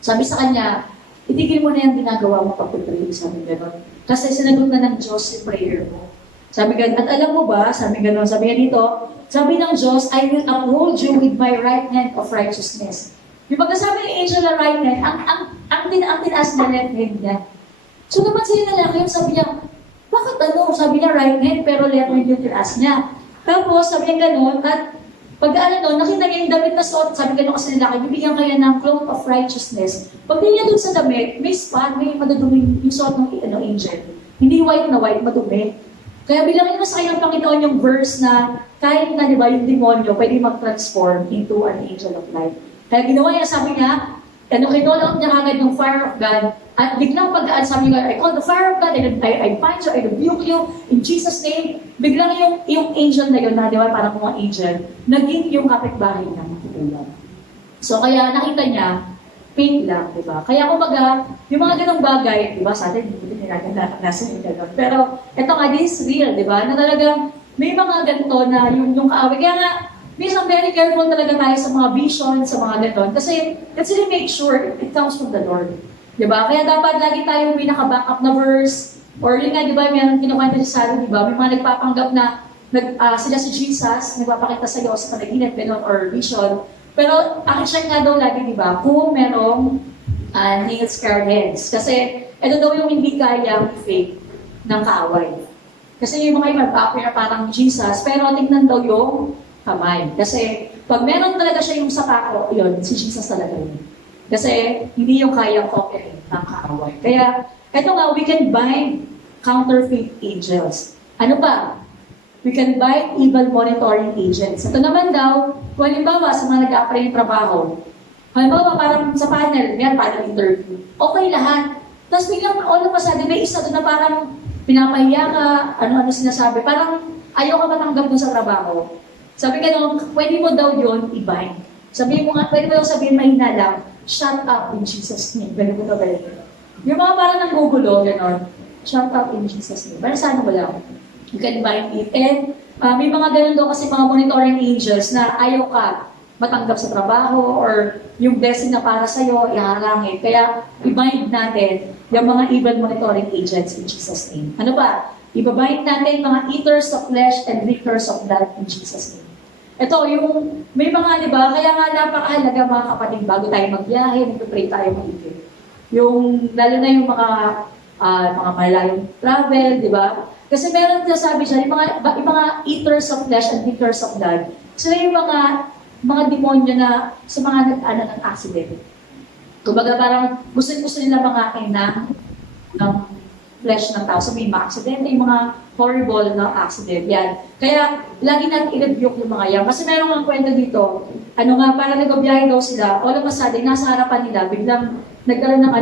Sabi sa kanya, itigil mo na yung ginagawa mo pag-pray, sabi gano'n. Kasi sinagot na ng Diyos yung prayer mo. Sabi gano'n, at alam mo ba, sabi gano'n, sabi niya dito, sabi ng Diyos, I will uphold you with my right hand of righteousness. Yung pagkasabi ni angel na right hand, ang tinaas na left hand niya. So, naman sila lalaki, sabi niya, bakit sabi niya right hand, pero left hand yung tinaas niya. Tapos, sabi niya gano'n, at Pagdaan doon, nakita niya yung damit na suot, sabi ko kasi nila, bibigyan kaya ng cloth of righteousness. Pagdating niya doon sa damit, may spot, may madudumi yung suot ng angel. Hindi white na white, madumi. Kaya bilangin mo sa kanyang Panginoon yung verse na kahit na, di ba, yung demonyo pwede mag-transform into an angel of light. Kaya ginawa niya, sabi niya, kinulot niya agad yung fire of God, at biglang pagkaan, sabi niya, I call the fire of God, and I bind you, I rebuke you, in Jesus' name. Biglang yung angel na yun, na di ba, parang mga angel, naging yung kapitbahay niya, matutulad. So kaya nakita niya, fake lang, di ba? Kaya kumbaga, yung mga ganong bagay, di ba, sa atin, hindi natin nasa yung gano'n. Pero, ito nga, this is real, di ba? Na talagang, may mga ganito na yung kaaway. Kaya nga, minsan very careful talaga tayo sa mga vision, sa mga gano'n. Kasi, let's really make sure it comes from the Lord. Di ba? Kaya dapat lagi tayong may naka-backup na verse. Or yun nga, di ba, may kinukwento si Sarah, di ba? May mga nagpapanggap na sila si Jesus, nagpapakita sa iyo sa panaginip, gano'n, or vision. Pero, check nga daw lagi, di ba, kung merong nail scarred heads. Kasi, ito daw yung hindi kayang fake ng kaaway. Kasi yung mga iba, na parang Jesus, pero tingnan daw yung kamay. Kasi, pag meron talaga siya yung sapako, yun, si Jesus talaga yun. Kasi, hindi yung kayang copy ng kaaway. Kaya, ito nga, we can bind counterfeit angels. Ano pa? We can bind evil monitoring agents. Ito naman daw, kung halimbawa sa mga nag-apply ng trabaho, halimbawa parang sa panel, yan, panel interview, okay lahat. Tapos biglang all of a sudden, may isa doon na parang pinapahiya ka, ano-ano sinasabi, parang ayaw ka matanggap doon sa trabaho. Sabi ka doon, pwede mo daw yun i-bind. Sabi mo nga, pwede mo daw sabihin mahina lang, shut up in Jesus' name. Pwede mo daw balik. Yung mga parang nanggugulo, gano'n, shut up in Jesus' name. Parang sana wala. You can bind it. And may mga ganun daw kasi mga monitoring angels na ayaw ka matanggap sa trabaho or yung blessing na para sa'yo, iharangin. Kaya i-bind natin yung mga evil monitoring agents in Jesus' name. Ano ba? I-bind natin mga eaters of flesh and drinkers of blood in Jesus' name. Ito, yung may mga, di ba, kaya nga napakahalaga mga kapatid, bago tayo magbiyahe, nag-pray tayo mag-ibig. Yung, lalo na yung mga malayong travel, di ba? Kasi meron na sabi siya, yung mga eaters of flesh and drinkers of blood, sila yung mga demonyo na sa mga nag-ano ng accident. Kumbaga parang gusto nila makain ng flesh ng tao. So may mga accident, yung mga horrible na accident. Yan. Kaya lagi natin i-rebuke yung mga yan. Kasi meron nga kwento dito, parang nag-biyahe daw sila, all of a sudden, nasa harapan nila, biglang nagkaroon ng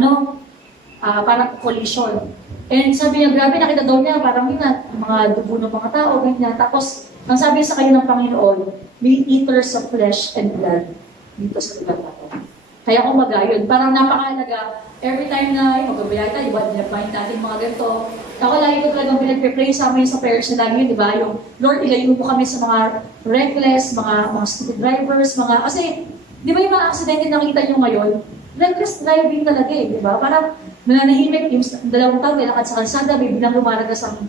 parang collision. And sabi niya, grabe, nakita daw niya, parang yun mga dugo ng mga tao, ganyan. Tapos, ang sabi sa kanya ng Panginoon, may eaters of flesh and blood dito sa lugar na to. Kaya kumaga, yun, parang napakahalaga, every time na magbabayag tayo, diba, dinabind natin mga ganito. Ako lagi ko talagang pinag-pray sa amin sa prayers na lagi yun, diba? Yung, Lord, ilayo mo kami sa mga reckless, mga stupid drivers, kasi, di ba yung mga aksidente na nakita nyo ngayon, reckless driving talaga di ba? Parang nananahimik, yung dalawang tao, may lakad sa kalsada, may bilang lumaragas ang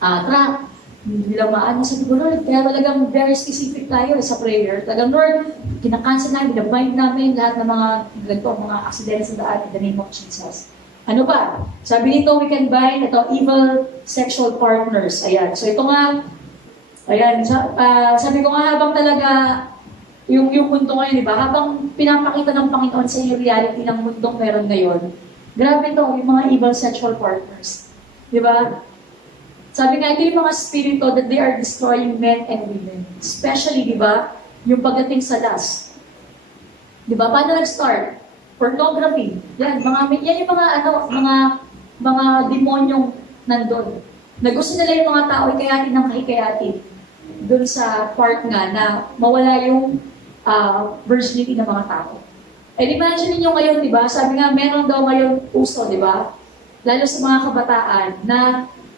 truck, bilang maano sa Lord. Kaya talagang very specific tayo sa prayer. Talagang, Lord, kinakancel namin, binabind namin lahat ng mga ganito, mga aksidente sa daan in the name of Jesus. Ano pa? Sabi nito, we can bind evil sexual partners. Ayan. So ito nga, ayan, sabi ko nga habang talaga yung mundo ngayon, di ba? Habang pinapakita ng Panginoon sa inyo reality ng mundong meron ngayon, grabe to, yung mga evil sexual partners. Di ba? Sabi nga, ito yung mga spirito that they are destroying men and women. Especially, di ba, yung pagdating sa lust. Di ba? Paano nag-start? Pornography. Yan yung mga demonyong nandun. Na gusto nila yung mga tao ikayatin ng kahikayati dun sa part nga na mawala yung virginity ng mga tao. And imagine niyo ngayon, di ba? Sabi nga, meron daw ngayon uso, di ba? Lalo sa mga kabataan na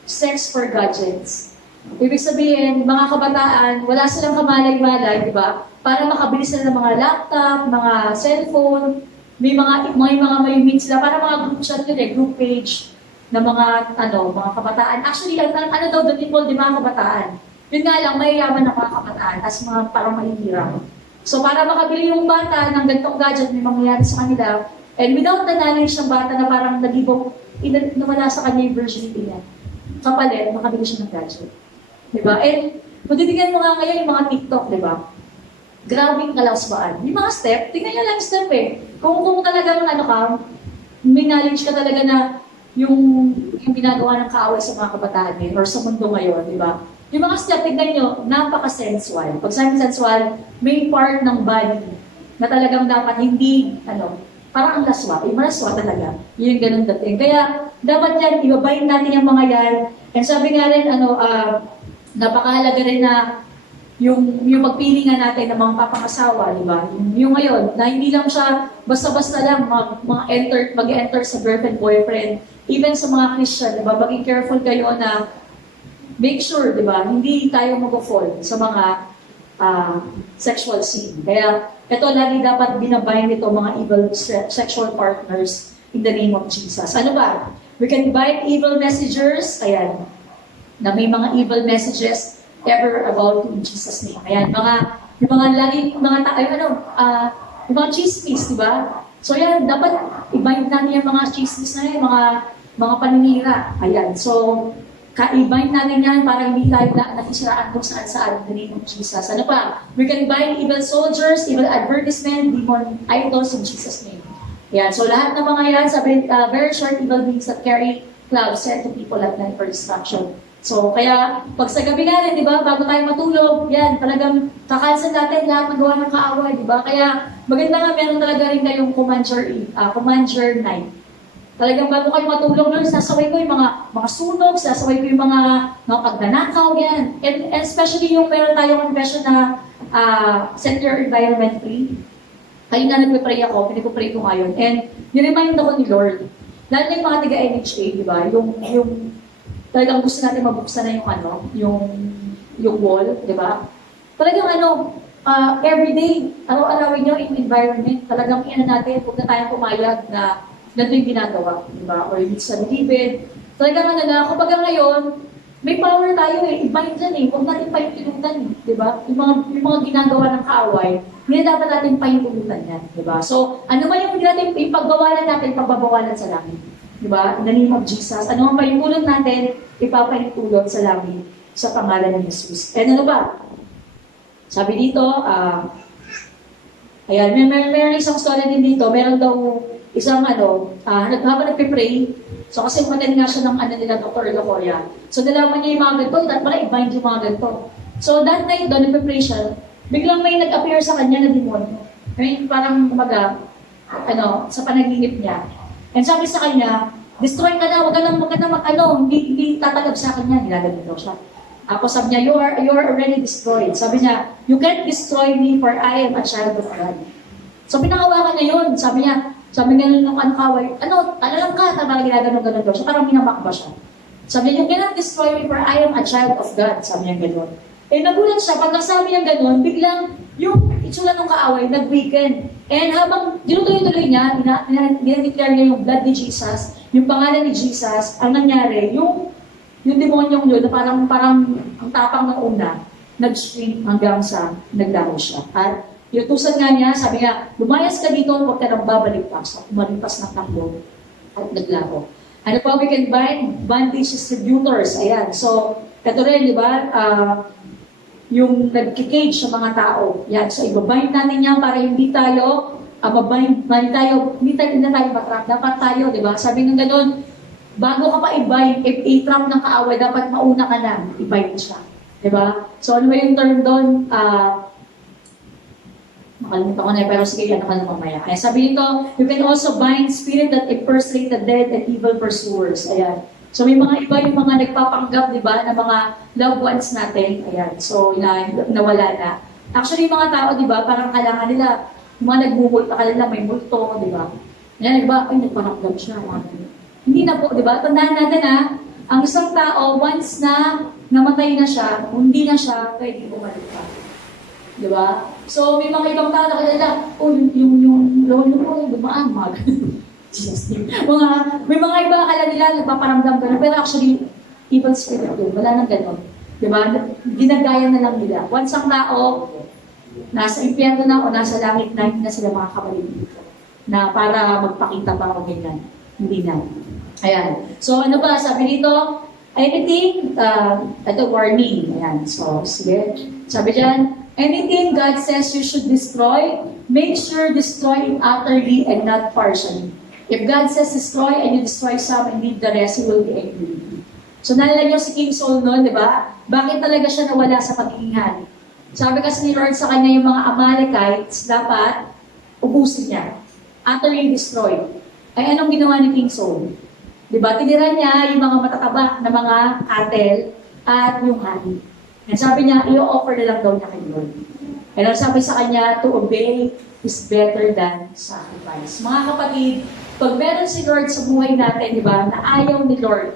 sex for gadgets. Ibig sabihin, mga kabataan, wala silang kamalay-malay, di ba? Para makabili sila ng mga laptop, mga cellphone, may meet sila, para mga group chat yun group page na mga kabataan. Actually, ano daw doon involved yung mga kabataan? Yun nga lang, mayayaman ng mga kabataan, as mga parang mahihirap. So para makabili yung bata ng ganitong gadget, may mangyayari sa kanila, and without the knowledge ng bata na parang nagibong, nawala sa kanya yung virginity niya, kapalit, makabili siya ng gadget. Diba? And kung titignan mo nga ngayon yung mga TikTok, diba? grabing kalaswaan. Yung mga step, tingnan nyo lang yung step eh. Kung talagang ano ka, may knowledge ka talaga na yung ginagawa ng kaaway sa mga kabataan or sa mundo ngayon, di ba? Yung mga step, tignan nyo, napaka-sensual. Pag sabi sensual, may part ng body na talagang dapat hindi, parang ang laswa. Yung malaswa talaga. Yun yung ganun dating. Kaya, dapat yan, ibabayin natin yung mga yan. And sabi nga rin, napakahalaga rin na yung pagpili nga natin ng mga papangasawa, di ba? Yung ngayon, na hindi lang siya basta-basta lang mag-enter sa girlfriend, boyfriend, even sa mga Christian, di ba? Maging careful kayo na make sure, di ba? Hindi tayo mag-fall sa mga sexual sin. Kaya, ito lagi dapat binabayin nito mga evil sexual partners in the name of Jesus. Ano ba? We can bind evil messengers, ayan, na may mga evil messages ever about in Jesus' name. Ayan, yung mga laging, yung mga chismis, di ba? So yan, dapat i-bind natin yung mga chismis na yun, mga paninira. Ayan, so, i-bind natin yan para hindi tayo nakisiraan kung saan-saan in the name of Jesus. Ano pa? We can bind evil soldiers, evil advertisement, demon idols in Jesus' name. Ayan, so lahat ng mga yan, sabi, very short evil beings that carry clouds sent to people at night for destruction. So, kaya, pag sa gabi nga rin, di ba, bago tayo matulog, yan, talagang kakansel natin lahat ng gawa ng kaaway, di ba? Kaya, maganda nga, meron talaga rin kayong commander night. Talagang bago kayo matulog nun, sasaway ko yung mga sunog, sasaway ko yung mga pagnanakaw, yan. And especially yung meron tayong confession na set your environment free. Kayo nga nagpipray ako, pinipipray ko ngayon. And niremind ako ni Lord, lalo na yung mga taga-NHA, di ba? Yung talagang gusto natin mabuksan na yung wall, di ba? Talagang everyday, araw-arawin nyo yung environment, talagang natin, huwag na tayong pumayag na ganito yung ginagawa, di ba? Or yung sa libid. Talagang kapag ngayon, may power tayo i-bind dyan huwag natin pahintulutan di ba? Yung mga ginagawa ng kaaway, hindi na dapat natin pahintulutan yan, di ba? So, ano man yung hindi natin ipagbawalan natin, pagbabawalan sa langit. Diba? In the name of Jesus. Ano ang pahintulot natin, ipapahintulot sa langit sa pangalan ni Jesus. And ano ba? Sabi dito, ayan, may isang story din dito. Meron daw isang habang nagpipray, so kasi umaten nga siya ng nila, Dr. Locoria. So nalaman niya yung mga ganito, dapat pala i-bind yung mga ganito. So that night doon, nagpipray siya, biglang may nag-appear sa kanya na demonyo. Ngayon parang sa panaginip niya. And sabi sa kanya, destroy ka na, wag ka na hindi tatalab sa kanya, nilalagay daw siya. Ako sabi niya, you are already destroyed. Sabi niya, you can't destroy me for I am a child of God. So pinakawakan niya yun. Sabi niya nung kaway, lang ka, tama na ginaganon daw siya, parang minamak ba siya. Sabi niya, you cannot destroy me for I am a child of God. Sabi niya gano'n. Nagulat siya, pag nasabi niya gano'n, biglang yung itsura ng kaaway, nag-weaken. And habang dinutuloy-tuloy niya, dinadeclare niya yung blood ni Jesus, yung pangalan ni Jesus, ang nangyari, yung demonyong yun, na parang ang tapang ng una, nag-shrink hanggang sa naglaho siya. At iutusan nga niya, sabi niya, lumayas ka dito, huwag ka nang babaligtas. Umalipas ng takbo at naglaho. Ano pa, we can bandage distributors. Ayan, so, ito rin, di ba, yung nagkikage sa mga tao. Yan, so ibabind natin yan para hindi tayo hindi tayo matrap. Dapat tayo, di ba? Sabi ng gano'n, bago ka pa i-bind, i-trap ng kaaway, dapat mauna ka na, i-bind siya. Di ba? So ano ba yung term doon? Makalimutan ko na, pero sige, ano ka na mamaya. Kaya sabi nito, you can also bind spirit that impersonate the dead and evil pursuers. Ayan. So may mga iba yung mga nagpapanggap, di ba, na mga loved ones natin. Ayan. So nawala na. Actually, yung mga tao, di ba, parang kailangan nila, yung mga nagmumulta ka nila, may multo, di ba? Yan, di ba, ay, nagpanggap siya. Hindi na po, di ba? Tandaan natin ang isang tao, once na namatay na siya, hindi na siya pwede bumalik pa. Di ba? So may mga ibang tao na kailangan, yung lolo ko, dumaan, may mga iba akala nila nagpaparamdam ka na, pero actually, evil spirit yun. Wala nang gano'n. Diba? Ginagaya na lang nila. Once ang tao, nasa impyerno na o nasa langit na, hindi na sila makakabalik dito. Na para magpakita pa o ganyan. Hindi na. Ayan. So ano ba? Sabi dito, anything, ito warning. Ayan. So, sige. Sabi dyan, Anything God says you should destroy, make sure destroy it utterly and not partially. If God says destroy and you destroy some and leave the rest, He will be angry. So nalala niyo si King Saul noon, di ba? Bakit talaga siya nawala sa pagiging hari? Sabi kasi ni Lord sa kanya, yung mga Amalekites, dapat ubusin niya. Utterly destroy. Ay anong ginawa ni King Saul? Di ba? Tinira niya yung mga matataba na mga cattle at yung hari. And sabi niya, i-offer na lang daw niya kay Lord. And ang sabi sa kanya, to obey is better than sacrifice. Mga kapatid, pag meron si Lord sa buhay natin, di ba, na ayaw ni Lord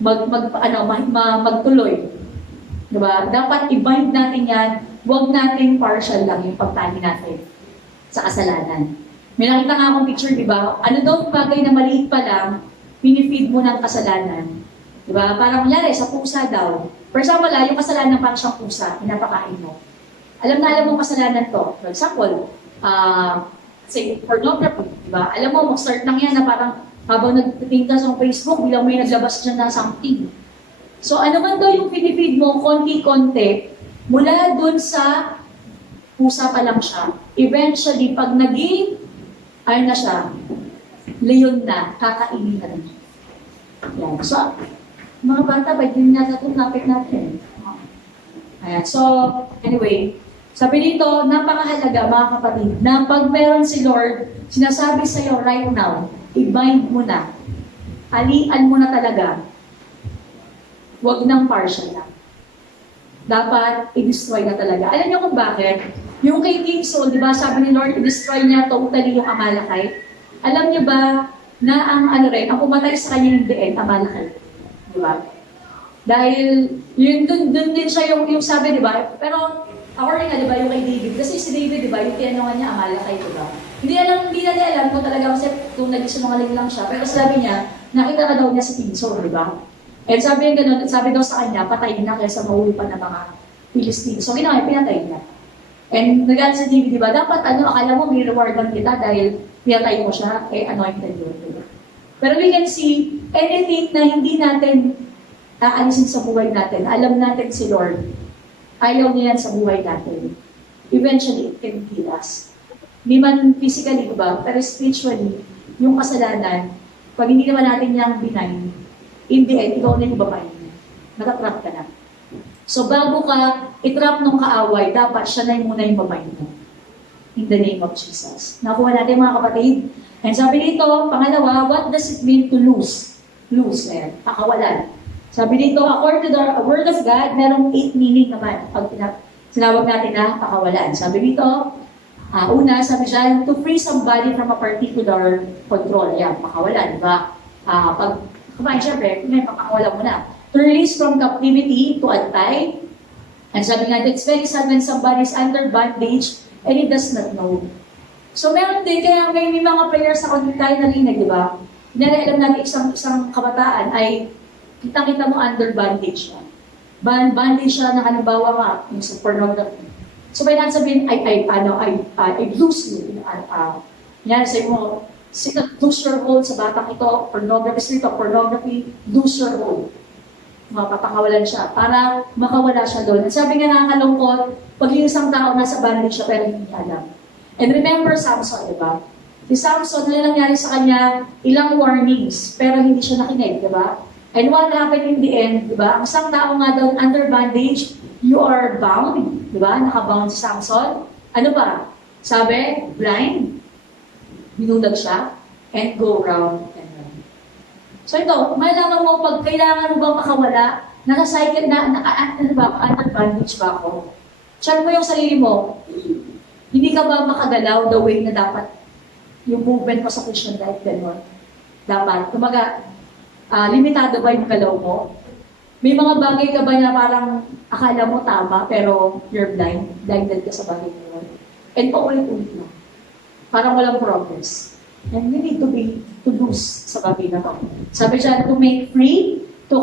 magtuloy, di ba, dapat i-bind natin yan, huwag natin partial lang yung pagtali natin sa kasalanan. May nakita nga akong picture, di ba, ano daw bagay na maliit pa lang, pinifeed mo ng kasalanan. Di ba, parang kunyari, sa pusa daw. For example, yung kasalanan parang siyang pusa, pinapakain mo. Alam mo kasalanan to. For example, say, pornography, di ba? Alam mo, mag-start lang yan na parang habang nagtitingin ka sa Facebook, bilang may naglabas dyan na something. So, ano man daw yung pinifeed mo, konti-konti, mula dun sa pusa pa lang siya. Eventually, pag naging, ano na siya, leon na, kakainin na rin. Yan. So, mga bata, ba yun na itong topic natin? Ayan. So, anyway, sabi dito, napakahalaga mga kapatid, na pag meron si Lord, sinasabi sa iyo right now, i-bind mo na. Alian mo na talaga. Huwag nang partial lang. Dapat i-destroy na talaga. Alam niyo kung bakit? Yung kay King Saul, di ba, sabi ni Lord, i-destroy niya totally yung Amalekite. Alam niyo ba na ang pumatay sa kanya yung end, Amalekite. Di ba? Dahil, yun, dun din siya yung sabi, di ba? Pero, according nga, di ba, yung kay David. Kasi si David, di ba, yung tinanungan niya, Amalekite, di ba? Hindi na niya alam kung talaga kasi kung nag-isunungaling lang siya. Pero sabi niya, nakita ka daw niya si King Saul, di ba? And sabi niya ganun, sabi daw sa kanya, patayin na kaysa mahuli pa ng mga Pilistino. So, ginawa, pinatay niya. And nag-aal sa David, di ba, dapat akala mo may rewardan kita dahil pinatay mo siya, anointed yun, di ba? Pero we can see, anything na hindi natin aalisin sa buhay natin, alam natin si Lord, ayaw niya yan sa buhay natin. Eventually, it can heal us. Hindi man physically, diba? Pero spiritually, yung kasalanan, pag hindi naman natin niyang binayin, in the end, ikaw na yung babae niya. Natatrap ka na. So, bago ka itrap ng kaaway, dapat siya na yung muna yung babae mo. In the name of Jesus. Nakuha natin mga kapatid. And sabi dito, pangalawa, what does it mean to lose? Lose, pakawalan. Sabi dito, according to the Word of God, merong 8 meaning naman pag sinawag natin na pakawalan. Sabi dito, una, sabi dyan, to free somebody from a particular control. Yan, pakawalan, di ba? Pag kumain, syempre, may pakawalan mo na. To release from captivity, to untie. And sabi nga, it's very sad when somebody is under bondage and he does not know. So meron din, kaya may mga prayers ako din tayo narinig, di ba? Alam natin isang kabataan ay kita mo under bondage siya. Bondage siya na halimbawa nga, yung sa pornography. So may sabihin, I lose you. Yan, sabi mo, lose your hold sa batang ito, pornography, lose your hold. Mapapakawalan siya, para makawala siya doon. At sabi nga nakakalungkot, pag yung isang tao nasa bondage siya, pero hindi alam. And remember Samson, di ba? Si Samson, ano nangyari sa kanya? Ilang warnings, pero hindi siya nakinig, di ba? And what happened in the end, di ba? Ang isang tao nga daw under bondage, you are bound, di ba? Nakabound si Samson. Ano ba? Sabi, blind. Binulag siya, and go round and round. So ito, malaman mo, pag kailangan mo ba makawala, nasa cycle ano ba, under bondage ba ako? Check mo yung sarili mo. Hindi ka ba makagalaw the way na dapat yung movement mo sa Christian life, gano'n? Dapat. Kumaga, limitado ba yung galaw mo? May mga bagay ka ba na parang akala mo tama, pero you're blinded ka sa bagay mo. And paulit-ulit na. Parang walang progress. And you need to lose sa bagay na to. Sabi siya, to make free, to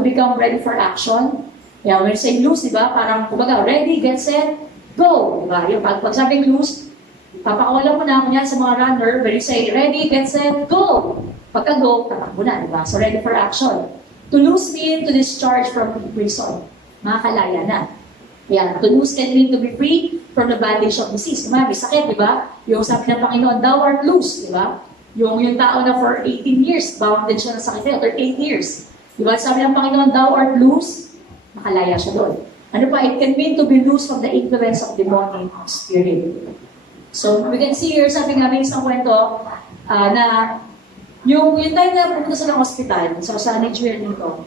become ready for action. Yeah, when you say lose, di ba? Parang, kumbaga, ready, get set, go! Diba? Yung pag sabing lose, papakawalan mo na sa mga runner, when you say ready, get set, go! Pagka-go, tatakbo na, diba? So, ready for action. To lose mean to discharge from prison. Makakalaya na. Yan, to lose can mean to be free from the bondage of disease. May sakit, di ba? Yung sabi ng Panginoon, thou art loose, di ba? Yung tao na for 18 years, bounded siya ng sakit niya, or 8 years. Di ba? Sabi ng Panginoon, thou art loose, makalaya siya doon. Ano pa? It can mean to be loose from the influence of demonic spirit. So, we can see here, sabi nga, may isang kwento na yung time na pumunta sa ng hospital, sa Nigeria nito,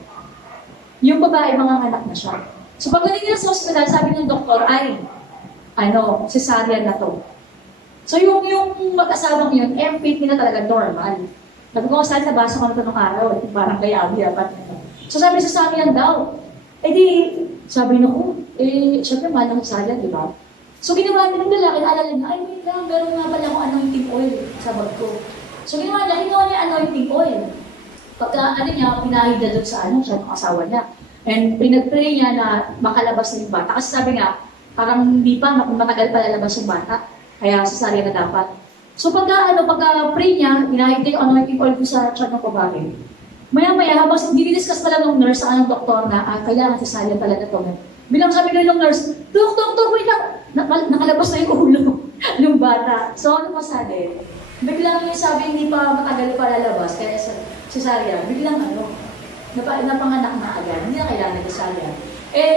yung babae, mga anak na siya. So pagdating nila sa hospital, sabi ng doktor, ay, cesarean na to. So yung mag-asawang yun, M-fit nila talaga normal. Sabi ko, saan nabasa ko na ito nung araw? Parang gayabi, dapat na. So sabi sa cesarean daw. Eh di, sabi na ko, syempre mahal ng cesarean, di ba? So ginawa nila ng lalaki, naalala niya, ay, wait lang, meron nga pala akong anointing oil sa bag ko. So ginawa niya anointing oil. Pagka, pinahid na doon sa siya, ng asawa niya. And pinag-pray niya na makalabas na yung bata. Kasi sabi nga, parang hindi pa, matagal pa lalabas yung bata. Kaya cesarean na dapat. So pagka-pray niya, pinahid niya yung anointing oil sa tiyan ng babae. Maya-maya, habang dinidiscuss pala ng nurse sa doktor na, kailangan cesarean pala na ito. Bilang sabi ng nurse, Doktor, wait lang, nakalabas na yung ulo ng bata. So ano masabi? Biglang yung sabi, hindi pa matagal pa lalabas, kaya cesarean, biglang napanganak na agad, hindi na kailangan ng cesarean. Eh,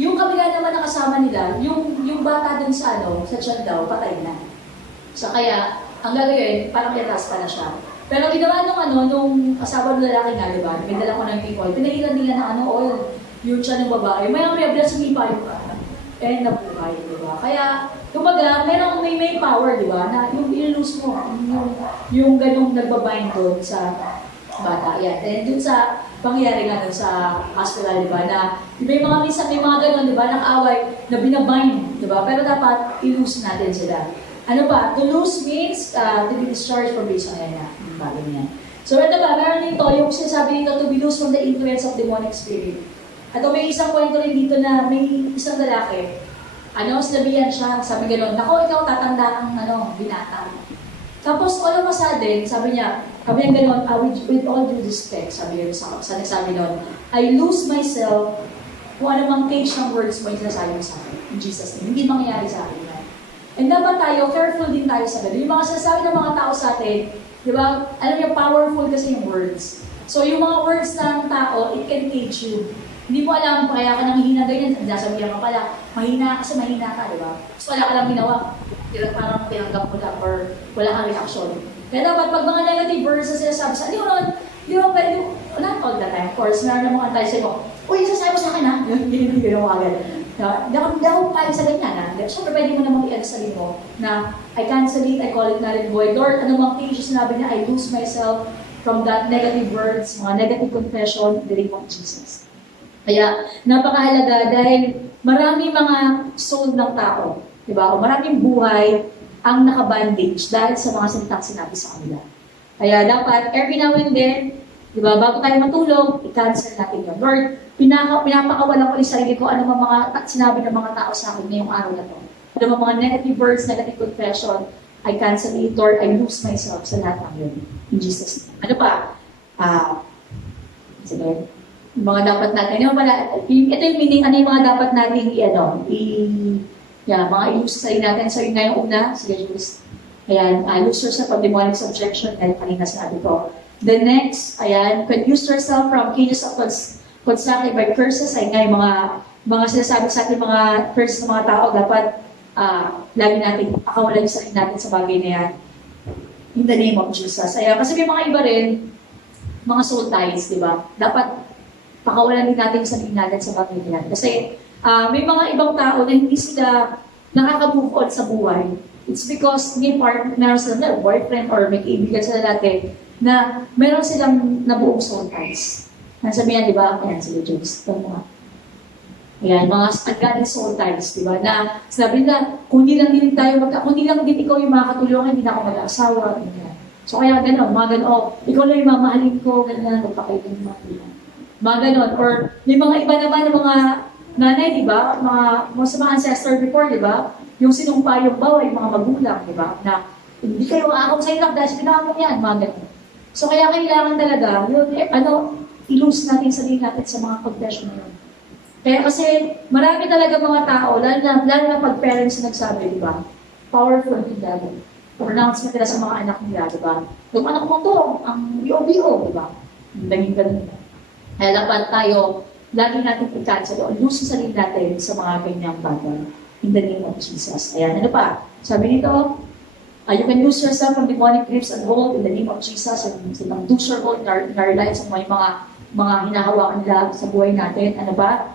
yung kabila naman nakasama nila, yung bata dun sa tiyan daw, patay na. So kaya, ang gagawin, parang iras pa na siya. Pero ginawa nung asawa ng lalaki nga, di ba? May dala ko ng oil, pinahilan nila ng oil, yung tiyan ng babae. Maya-maya, bila sumipa yung bata. Eh, nabuhay, di ba? Kaya, kumbaga, may power, di ba? Na yung ilulus mo, yung ganong nagbabind doon sa bata. Yan. And dun sa pangyayari nga dun sa hospital, di ba? Na, may mga ganon, di ba? Nang-away na binabind, di ba? Pero dapat ilus natin sila. Ano ba? To lose means to be discharged from prison. Yan na. Yung bagay niya. So, ito ba? Meron dito, yung sinasabi dito, to be loose from the influence of demonic spirit. At may isang kwento rin dito na may isang lalaki, sinabihan siya, sabi gano'n, nako, ikaw tatanda ng binata. Tapos, all of a sudden, sabi niya gano'n, with all due respect, sabi niya sa nagsabi noon, I lose myself kung ano mang cage ng words mo yung sinasabi mo sa akin. In Jesus' name. Hindi mangyayari sa akin yan. And dapat tayo, careful din tayo sa gano'n. Yung mga sinasabi ng mga tao sa atin, di ba, alam niyo, powerful kasi yung words. So, yung mga words ng tao, it can cage you. Hindi mo alam, kaya ka nanghihina ganyan, sabihan ka pala, mahina kasi mahina ka, di ba? So wala ka lang ginawa, parang tinanggap mo lang or wala kang reaction. Kaya dapat pag mga negative words na sinasabi sa, di mo pwede, not all the time, of course, meron na mga tayo sa'yo, uy, sasabi mo sa akin ha? Hindi ko naman agad. Hindi ako kaya sa ganyan ha? Siyempre pwede mo namang i-add sa mo na I cancel it, I call it null and void. Lord, ano mga pages sinabi niya, I lose myself from that negative words, mga negative confession, in the name of Jesus. Kaya napakahalaga dahil maraming mga soul ng tao, di ba? O maraming buhay ang nakabandage dahil sa mga salitang sinabi sa kanila. Kaya dapat every now and then, di ba, bago tayo matulog, i-cancel natin yun. Lord, pinapakawalan ko yung sarili ko, ano mga sinabi ng mga tao sa akin ngayong araw na to. Ano mga negative words, negative confession, I cancel it, Lord, I lose myself sa lahat ng yun. In Jesus' name. Ano pa? Sige. Mga dapat natin. Ito yung meaning, ano yung mga dapat natin mga ilus sa sarili natin. So yun nga yung una, sige Jules. Ayan, lose yourself from demonic subjection, dahil kanina sinabi ko. The next, ayan, produce yourself from cages of constructed by curses. Ay nga yung mga sinasabi sa atin, mga curses ng mga tao, dapat lagi natin pakawalan yung sarili natin sa bagay na yan. In the name of Jesus. Ayan, kasi may mga iba rin, mga soul ties, di ba? Dapat pakawalan din natin yung sarili natin sa bagay na yan. Kasi may mga ibang tao na hindi sila nakaka-move on sa buhay. It's because meron silang boyfriend or may kaibigan sila dati na meron silang nabuong soul ties. Nasabihan, di ba? Ayan, sila James. Ito mga. Ayan, mga ungodly soul ties, di ba? Na sabi nila, kung di lang din ikaw yung makakatulungan, hindi na ako mag-asawa. So kaya gano'n, mga gano'n, ikaw lang yung mamahalin ko, gano'n, magpakailan yung mga gano'n. Or may mga iba naman ng mga nanay, di ba? Sa mga ancestor before, di ba? Yung sinumpa yung bawa, yung mga magulang, di ba? Na hindi kayo aakong sa inak dahil pinawa mo yan, mga gano'n. So kaya kailangan talaga, yun, ilus natin sarili natin sa mga confession na yun. Kaya kasi marami talaga mga tao, lalo na pag parents na nagsabi, di ba? Powerful din lalo. Pronouncement nila sa mga anak nila, di ba? Yung anak mo to, ang BO-BO, di ba? Naging ganun. Kaya dapat tayo, lagi natin i-cancel o lose sa sarili natin sa mga ganyang bagay. In the name of Jesus. Ayan, ano pa? Sabi nito, you can lose yourself from demonic grips and hold in the name of Jesus. And lose your hold in our lives sa mga hinahawakan nila sa buhay natin. Ano ba?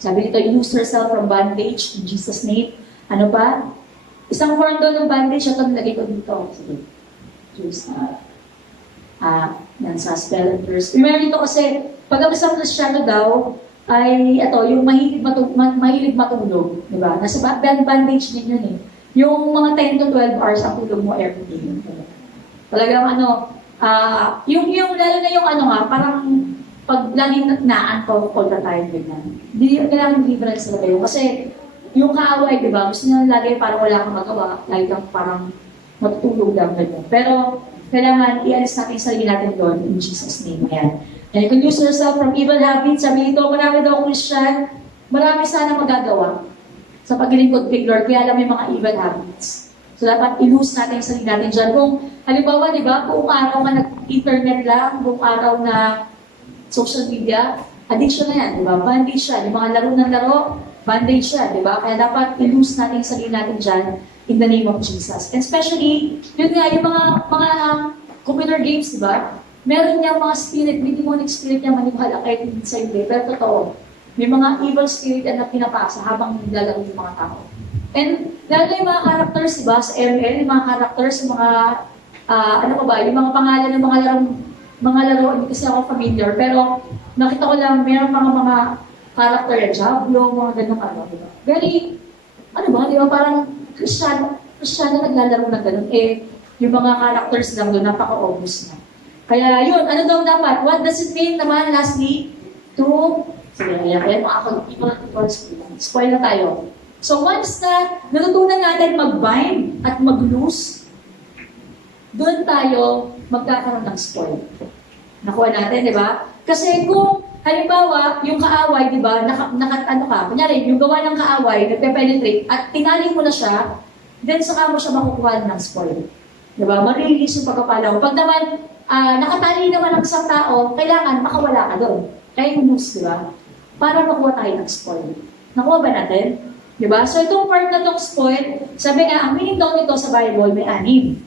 Sabi nito, lose yourself from bondage in Jesus' name. Ano ba? Isang form doon ng bandage, ito nilagay ko dito. Sige. Choose yan sa spell and verse. Meron dito kasi, pag ang isang Kristiyano daw, ay ito, yung mahilig matulog. Diba? Nasa bandage din yun eh. Yung mga 10 to 12 hours ang tulog mo every day. Talagang yung lalo na yung parang pag laging naan ko all the time, ganyan. Hindi kailangan difference talaga yun. Kasi yung kaaway, di ba? Gusto nyo lagi parang wala kang magawa. Lagi kang parang matutulog lang. Ganyan. Pero kailangan ialis natin yung sarili natin doon in Jesus' name. Ayan. And you can use yourself from evil habits. Sabi nito, marami daw Christian, marami sana magagawa sa paglilingkod kay Lord. Kaya alam may mga evil habits. So dapat i-lose natin yung sarili natin dyan. Kung halimbawa, di ba, buong araw ka nag-internet lang, buong araw na social media, addiction na yan, di ba? Bandage siya. Yung mga laro ng laro, bandage siya, di ba? Kaya dapat i-lose natin yung sarili natin dyan in the name of Jesus. And especially, yun nga, yung mga computer games, di ba? Meron niya mga spirit, may demonic spirit niya maniwala kahit hindi sa hindi. Pero totoo, may mga evil spirit na pinapasa habang naglalaro yung mga tao. And lalo yung mga characters, di ba? Sa ML, yung mga characters, yung mga, yung mga pangalan ng mga laro, hindi kasi ako familiar. Pero nakita ko lang, mayroong mga character na Diablo, mga ganong diba? Very, di ba? Parang Kristiyano naglalaro na ganun. Yung mga characters lang doon, napaka-obvious na. Kaya yun, ano daw dapat? What does it mean naman, lastly? Sige, ayan, mga spoil na tayo. So once na natutunan natin mag-bind at mag-loose, doon tayo magkakaroon ng spoil. Nakuha natin, di ba? Kasi kung, halimbawa, yung kaaway, di ba, kunyari, yung gawa ng kaaway, nagpe-penetrate, at tinaling mo na siya, then saka mo siya makukuha ng spoil. Di ba? Marililis yung pagkapala mo. Pag naman, nakatali naman ang isang tao, kailangan makawala ka doon. Kaya yung loose, di ba? Para makuha tayo ng spoil. Nakuha ba natin? Di ba? So itong part na itong spoil, sabi nga, ang meaning daw nito sa Bible, may 6.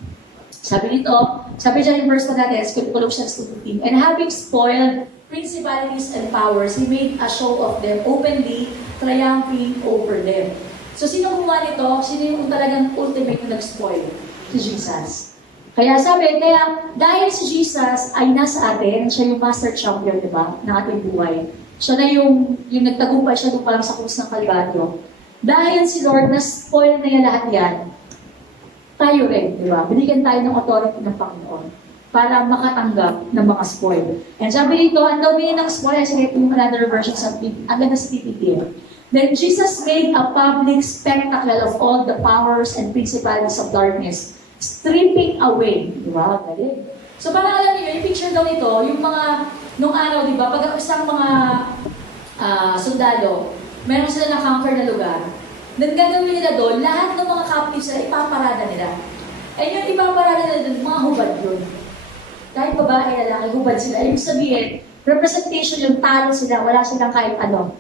Sabi dyan yung verse na natin, Colossians 2:15, and having spoiled principalities and powers, He made a show of them openly, triumphing over them. So sino gumawa nito? Sino yung talagang ultimate na nag-spoil? Si Jesus. Kaya dahil si Jesus ay nasa atin, siya yung master champion, di ba, ng ating buhay. Siya na yung nagtagumpay siya doon pa lang sa krus ng Kalbaryo. Dahil si Lord, na-spoil na yan lahat yan, tayo rin, di ba? Binigyan tayo ng authority ng Panginoon para makatanggap ng mga spoil. And sabi dito, ang daw ng spoil, ay sinip yung another version sa agad na sa PPT. Then Jesus made a public spectacle of all the powers and principalities of darkness, stripping away. Di ba? So para alam niyo, yung picture daw nito, yung nung araw, di ba, pag isang mga sundalo, meron sila na-conquer na lugar, then gagawin nila doon, lahat ng mga captives na ipaparada nila. Yung ipaparada nila doon, mga hubad yun. Kahit babae, lalaki, hubad sila. Ibig sabihin, representation yung talo sila, wala silang kahit ano.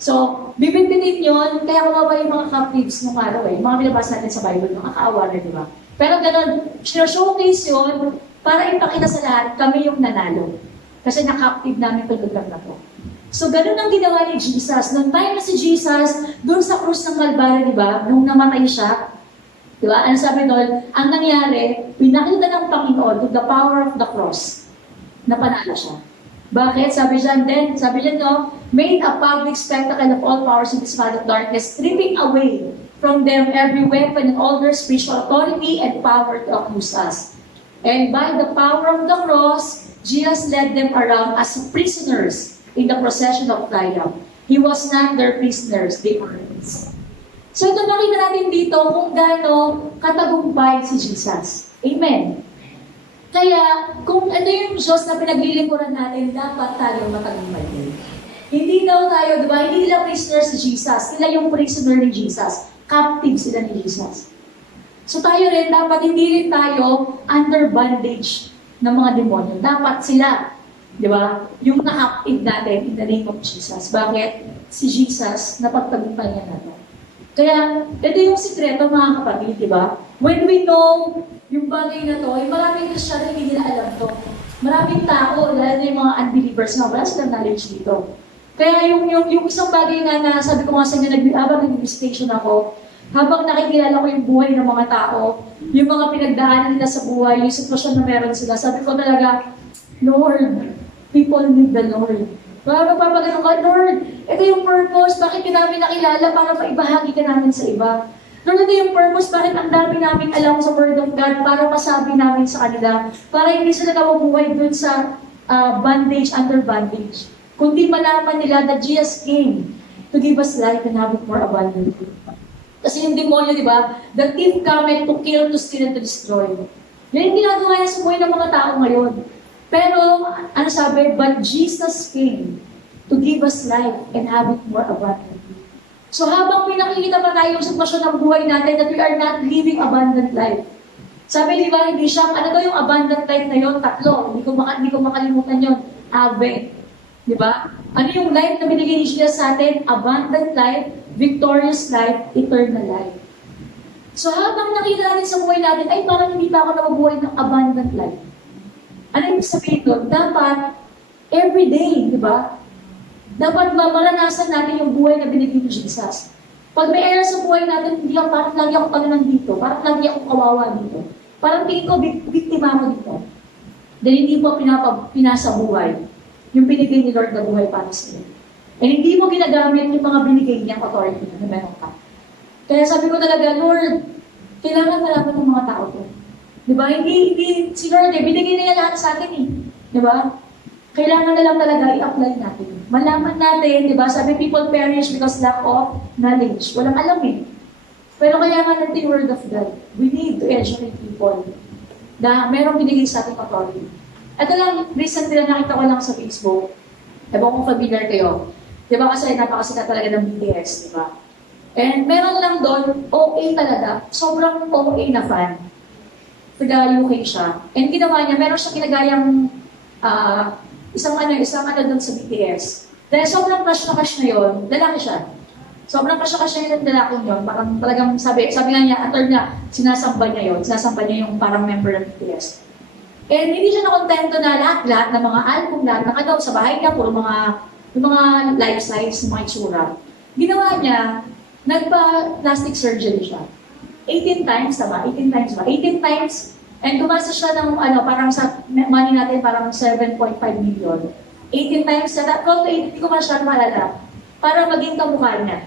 So, bibitbitin yun, kaya kumaba yung mga captives nung araw mga binabas natin sa Bible, mga kaawanan, di ba? Pero ganun, showcase yun, para ipakita sa lahat, kami yung nanalo. Kasi na-captive namin itong lugar na to. So, ganun ang ginawa ni Jesus. Nung time na si Jesus, doon sa krus ng Kalbaryo, di ba? Nung namatay siya, di ba? Ano sabi doon? Ang nangyari, pinakita ng Panginoon to the power of the cross, na panalo siya. Bakit? Sabi dyan, no? Made a public spectacle of all powers in this world of darkness, stripping away from them every weapon and all their spiritual authority and power to accuse us. And by the power of the cross, Jesus led them around as prisoners in the procession of triumph. He was not their prisoners, they were his. So ito nakita natin dito kung gaano katagumpay si Jesus. Amen. Kaya kung ito yung Diyos na pinaglilingkuran natin, dapat tayo matagumpay din. Hindi daw tayo, di ba? Hindi nila prisoner si Jesus. Sila yung prisoner ni Jesus. Captive sila ni Jesus. So tayo rin, dapat hindi rin tayo under bondage ng mga demonyo. Dapat sila, di ba? Yung na-captive natin in the name of Jesus. Bakit? Si Jesus, napagtagumpay niya natin. Kaya, ito yung sikreto mga kapatid, di ba? When we know yung bagay na to, ay maraming Christian hindi nila alam to. Maraming tao, lalo na yung mga unbelievers nga, wala silang knowledge dito. Kaya yung isang bagay nga na sabi ko nga sa inyo, habang nag-visitation ako, habang nakikilala ko yung buhay ng mga tao, yung mga pinagdaanan nila sa buhay, yung sitwasyon na meron sila, sabi ko talaga, Lord, people need the Lord. Kaya magpapagano ka, Lord, ito yung purpose, bakit ka namin nakilala para maibahagi ka namin sa iba. Lord, ito yung purpose, bakit ang dami namin alam sa Word of God para masabi namin sa kanila, para hindi sila nabubuhay dun sa bondage, under bondage. Kundi malaman nila that Jesus came to give us life and have it more abundantly. Kasi yung demonyo, di ba? The thief cometh to kill, to steal, and to destroy. Yan yung ginagawa niya sa buhay ng mga tao ngayon. Pero, ano sabi? But Jesus came to give us life and have it more abundantly. So habang pinakikita pa tayo yung sitwasyon ng buhay natin that we are not living abundant life. Sabi, di ba, hindi siya, ano daw yung abundant life na yun? Tatlo. Hindi ko makalimutan yun. Ave. Di ba? Ano yung life na binigay ni Jesus sa atin? Abundant life, victorious life, eternal life. So habang nakita natin sa buhay natin, ay parang hindi pa ako nabubuhay ng abundant life. Ano yung sabihin doon? Dapat, every day, di ba? Dapat maranasan natin yung buhay na binigay ni Jesus. Pag may era sa buhay natin, hindi ako, parang lagi ako pala nandito, parang lagi ako kawawa dito. Parang tingin ko, biktima ako dito. Dahil hindi mo pinasa buhay yung binigay ni Lord na buhay para sa iyo. And hindi mo ginagamit yung mga binigay niyang authority na meron ka. Kaya sabi ko talaga, Lord, kailangan malaman ng mga tao to. Di ba? Hindi si Lord, binigay na niya lahat sa atin eh. Di ba? Kailangan na lang talaga i-apply natin. Malaman natin, di ba? Sabi, people perish because lack of knowledge. Walang alam eh. Pero kailangan natin yung word of God. We need to educate people na merong binigay sa ating authority. Ito lang, recently na nakita ko lang sa Facebook. Ewan kung familiar kayo. Di ba kasi napakasina talaga ng BTS, di ba? And meron lang doon, OA talaga. Sobrang OA na fan. Taga UK siya. And ginawa niya, meron siya kinagayang isang ano doon sa BTS. Dahil sobrang crush na yun, lalaki siya. Sobrang crush na yung lalaki yun. Parang talagang sabi nga niya, atol niya, sinasamba niya yun. Sinasamba niya yung parang member ng BTS. And hindi siya nakontento na lahat ng mga album, lahat ng ano, sa bahay niya, puro yung mga life size, mga itsura. Ginawa niya, nagpa-plastic surgery siya. 18 times, tama? 18 times ba? 18 times, and gumasa siya ng, parang sa money natin, parang 7.5 million. 18 times, hindi ko masyadong malala, para maging kamukha niya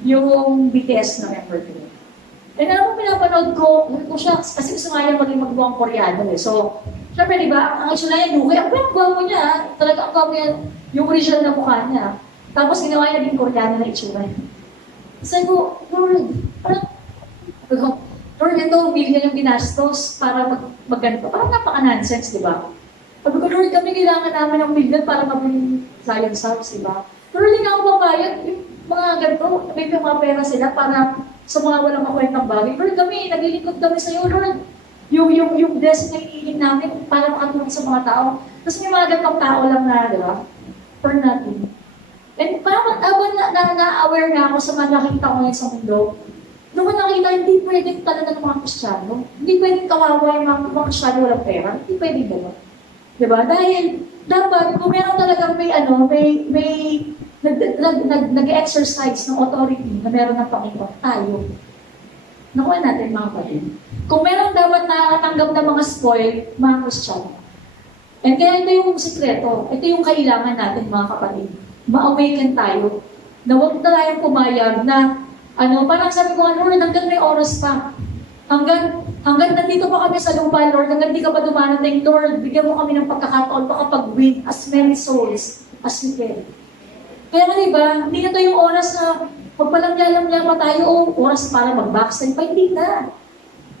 yung BTS na member ko. And alam mo, pinapanood ko siya, kasi gusto nga niya maging magbuwang Koreano eh. So, syempre, di ba, ang itsura niya, Yuki, ang gwapo niya, talaga ang gwapo niya, yung original na mukha niya. Tapos ginawa niya din Koreano na itsura niya. Sabi ko, Lord, Lord, ito, million yung binastos para magganito. Parang napaka-nonsense, di ba? Sabi ko, Lord, kami kailangan namin ng million para maging science house, di ba? Lord, hindi nga ako papayag. Yung mga ganito, may mga pera sila para sa mga walang makwentang bagay. Lord, kami, naglilingkod kami sa iyo, Lord. Yung blessing na hinihiling namin para makatulong sa mga tao. Tapos may mga ganitong tao lang na, di ba? For nothing. And parang abang na-aware na ako sa mga nakikita ko ngayon sa mundo, nung nakita, hindi pwedeng talaga ng mga Kristiyano. Hindi pwedeng kawawa yung mga Kristiyano walang pera. Hindi pwedeng gano'n. Diba? Dahil dapat, kung meron talagang nag-exercise ng authority na meron ng Panginoon, tayo. Nakuha natin mga kapatid. Kung meron dapat nakatanggap ng mga spoil, mga Kristiyano. And kaya ito yung sikreto. Ito yung kailangan natin mga kapatid. Ma-awaken tayo. Na huwag na tayong pumayag na parang sabi ko, Lord, hanggang may oras pa. Hanggang nandito pa kami sa lupa, Lord, hanggang di ka pa dumanating, Lord, bigyan mo kami ng pagkakataon makapag-win as many souls as we can. Kaya nga diba, hindi na to yung oras na magpalamya-lamya pa tayo, oras para mag-backslide pa, hindi na.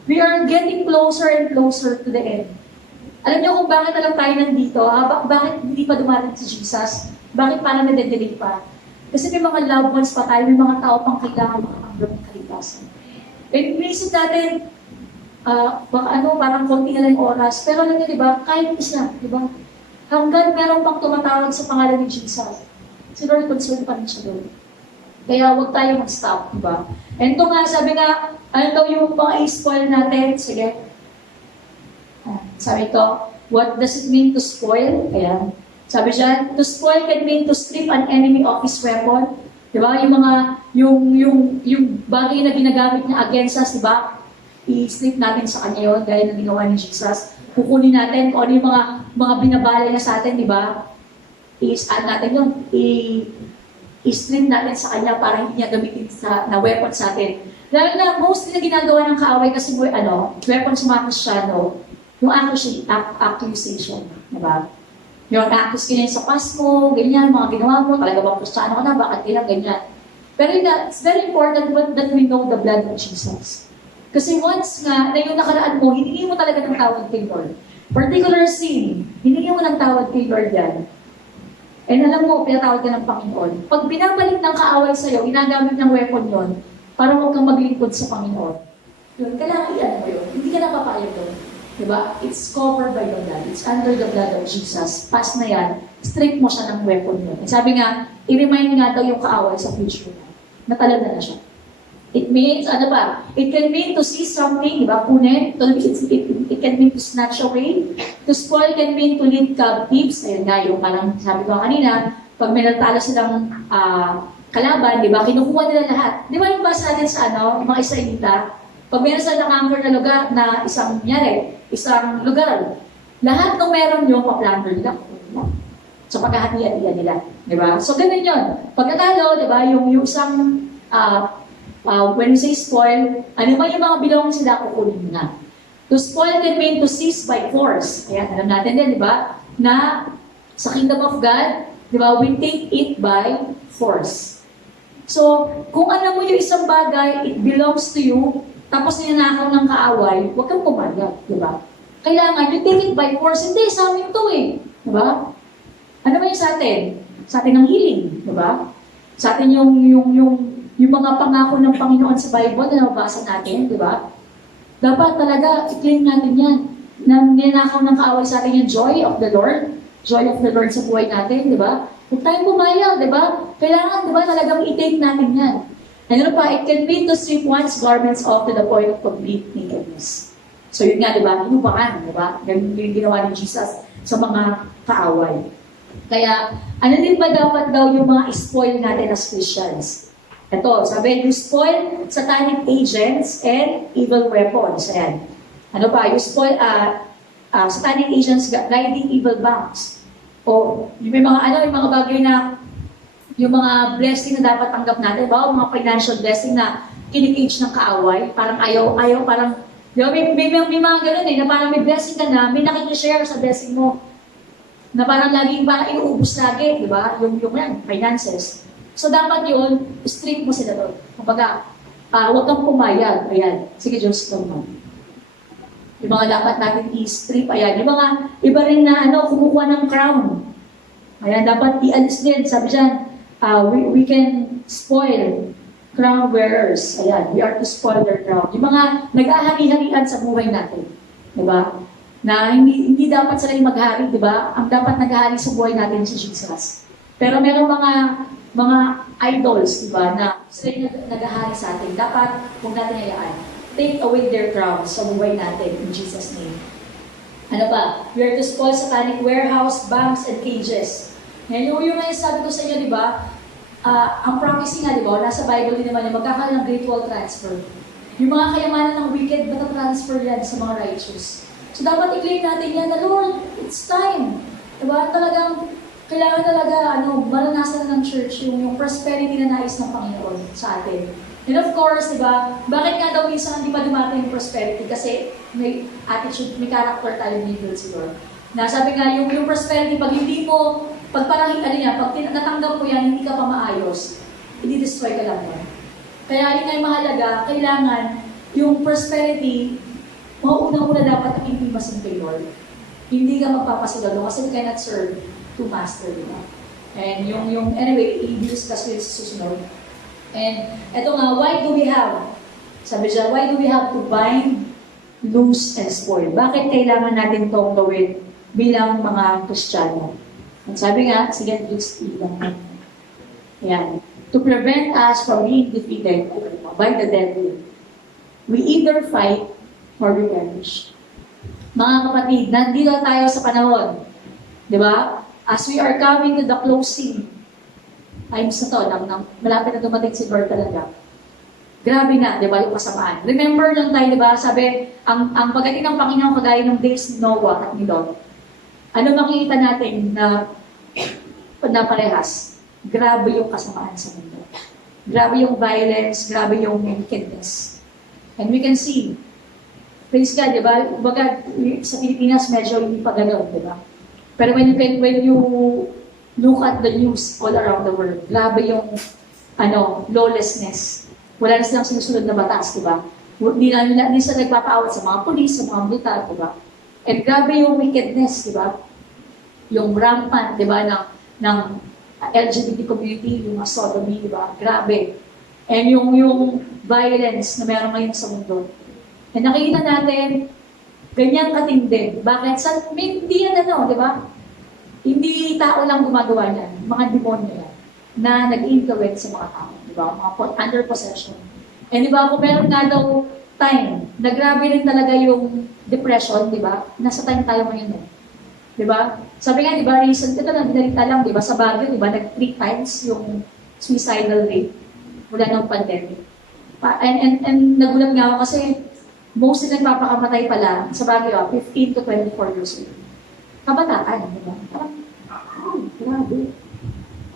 We are getting closer and closer to the end. Alam niyo kung bakit na lang tayo nandito, bakit hindi pa dumarating si Jesus? Bakit parang nade-delay pa? Kasi may mga loved ones pa tayo, may mga tao pang kailangan makatanggap ng kaligtasan. And inisip natin, baka parang konti na lang yung oras. Pero alam niyo, di ba, kahit isa, di ba? Hanggang meron pang tumatawag sa pangalan ni Jesus. Si Lord, concerned pa rin siya doon. Kaya huwag tayo mag-stop, di ba? And ito nga, sabi nga, ano daw yung mga i-spoil natin? Sige. Sabi ito, what does it mean to spoil? Ayan. Sabi dyan, to spoil can mean to strip an enemy of his weapon. Di ba? Yung mga, yung bagay na ginagamit niya against us, di ba? I-strip natin sa kanya yun, gaya ng ginawa ni Jesus. Kukunin natin kung ano yung mga binabalay na sa atin, di ba? I-add natin yun. I-strip natin sa kanya para hindi niya gamitin na weapon sa atin. Dahil na, mostly na ginagawa ng kaaway kasi weapon sa mga Kristyano, yung accusation, di ba? Yung accuse ka niya sa Pasko, ganyan, mga ginawa mo, talaga bang Kristiyano ka na, bakit kailang ganyan. Pero it's very important that we know the blood of Jesus. Kasi once nga, na yung nakaraan mo, hindi mo talaga ng tawad kay Lord. Particular sin, hindi mo ng tawad kay Lord yan. And alam mo, pinatawad ka ng Panginoon. Pag binabalik ng kaaway sa'yo, ginagamit ng weapon yon para huwag kang maglingkod sa Panginoon. Yun, kailangan iyan mo yun. Hindi ka napapayag doon. Diba? It's covered by the blood. It's under the blood of Jesus. Pass na yan, strip mo siya ng weapon yun. Sabi nga, i-remind nga daw yung kaaway sa future na talaga na siya. It means, ano ba? It can mean to see something, di ba? Kunin. It can mean to snatch away. To spoil can mean to lead captives. Ayun nga, yung parang sabi ko kanina, pag may natalo silang kalaban, di ba? Kinukuha nila lahat. Di ba yung basa natin sa yung mga Israelita? Pag meron sa nakangur na lugar na isang lugar, lahat ng meron yung pa-plunder nila. So paghahatian nila. Di ba? So ganun yun. Pag natalo, di ba, yung isang when we say spoil, ano ba yung mga belongings sila kukunin na? To spoil can mean to seize by force. Ayan, alam natin din, di ba? Na sa kingdom of God, di ba, we take it by force. So, kung alam mo yung isang bagay, it belongs to you, tapos ninanakaw ng kaaway, huwag kang pumayag, di ba? Kailangan, you take it by force. Hindi, sa amin to eh. Di ba? Ano ba yung sa atin? Sa atin ang healing, di ba? Sa atin yung mga pangako ng Panginoon sa Bible na nabasa natin, di ba? Dapat talaga, i-claim natin yan. Na ninanakaw ng kaaway sa atin yung joy of the Lord. Joy of the Lord sa buhay natin, di ba? Huwag tayong pumayag, di ba? Kailangan, di ba, talagang i-take natin yan. And ano pa, it can mean to strip one's garments off to the point of complete nakedness. So yun nga, di ba? Hinupakan, di ba? Ganun yung ginawa ni Jesus sa mga kaaway. Kaya, ano din ba dapat daw yung mga spoil natin as Christians? Ito, sabi, you spoil satanic agents and evil weapons. Ayan. Ano pa, you spoil satanic agents guiding evil banks. O, yung mga bagay na yung mga blessing na dapat tanggap natin, ba? Mga financial blessing na kinikage ng kaaway, parang ayaw, parang, di ba, may mga ganun na parang may blessing ka na, may nakikishare sa blessing mo, na parang laging parang iuubos lagi, di ba? Yung finances. So, dapat yun, strict mo sila doon. Kumbaga, huwag kang pumayag. Ayan. Sige, Diyos, naman. Yung mga dapat natin i-strip, ayan. Yung mga iba rin na, kumukuha ng crown. Ayan, dapat i-alis din. Sabi dyan, we can spoil crown wearers. Ayan, we are to spoil their crown. Yung mga nag-ahari-harian sa buhay natin. Diba? Na hindi dapat sila yung maghari, diba? Ang dapat naghahari sa buhay natin si Jesus. Pero meron mga idols, diba, na sila yung naghahari sa atin. Dapat, huwag natin hayaan. Take away their crowns sa buhay natin in Jesus' name. Ano ba? We are to spoil satanic warehouse, banks, and cages. Ngayon, yung sabi ko sa inyo, di ba, ang prophecy nga, di ba, nasa Bible din naman yung magkakaroon ng great wealth transfer. Yung mga kayamanan ng wicked, matatransfer yan sa mga righteous. So, dapat i-claim natin yan na, Lord, it's time. Di ba? Talagang, kailangan talaga, maranasan ng church yung prosperity na nais ng Panginoon sa atin. And of course, di ba, bakit nga daw minsan hindi pa dumating yung prosperity? Kasi may attitude, may character tayo ni Lord. Nasabi nga, yung prosperity, pag parang, pag natanggap mo yan, hindi ka pa maayos, i-destroy ka lang yan. Kaya yun nga yung mahalaga, kailangan yung prosperity, mauunang-una dapat ang intimacy kay Lord. Hindi ka magpapasunod kasi you cannot serve two masters, di ba? And anyway, i-discuss ko yun sa susunod. And eto nga, why do we have? Sabi siya, why do we have to bind, loose, and spoil? Bakit kailangan natin itong gawin bilang mga Kristiyano? And sabi nga, sige, please, ilang. Yan. To prevent us from being defeated by the devil, we either fight or we perish. Mga kapatid, nandito tayo sa panahon, di ba? As we are coming to the closing times na to, malapit na dumating si Lord talaga. Grabe na, di ba, yung kasamaan. Remember nung tayo, di ba, sabi, ang pagdating ng Panginoon kagaya ng days ni Noah at ni Lot, ano makikita natin na parehas? Grabe yung kasamaan sa mundo. Grabe yung violence, grabe yung wickedness. And we can see, praise God, di ba? Kumbaga, sa Pilipinas, medyo hindi pa gano'n, di ba? Pero when you look at the news all around the world, grabe yung lawlessness. Wala na silang sinusunod na batas, di ba? Hindi sila nagpapaawat sa mga pulis, sa mga brutal, di ba? And grabe yung wickedness, di ba? Yung rampant, di ba, ng LGBT community, yung sodomy, di ba? Grabe. And yung violence na meron ngayon sa mundo. And nakikita natin, ganyan katindi. Bakit? Hindi yan di ba? Hindi tao lang gumagawa niyan. Mga demonyo yan na nag-influence sa mga tao. Di ba? Mga under possession. And di ba, kung meron nga daw time, na grabe rin talaga yung depression, di ba? Nasa time tayo ngayon eh. Di ba? Sabi nga, di ba, recent, ito lang, dinalita lang, di ba, sa Baguio, di ba, 3 times yung suicidal rate mula ng pandemic. And nagulat nga ako kasi mostly nagpapakamatay pala sa Baguio, 15 to 24 years old. Kabataan, di ba? Parang, grabe.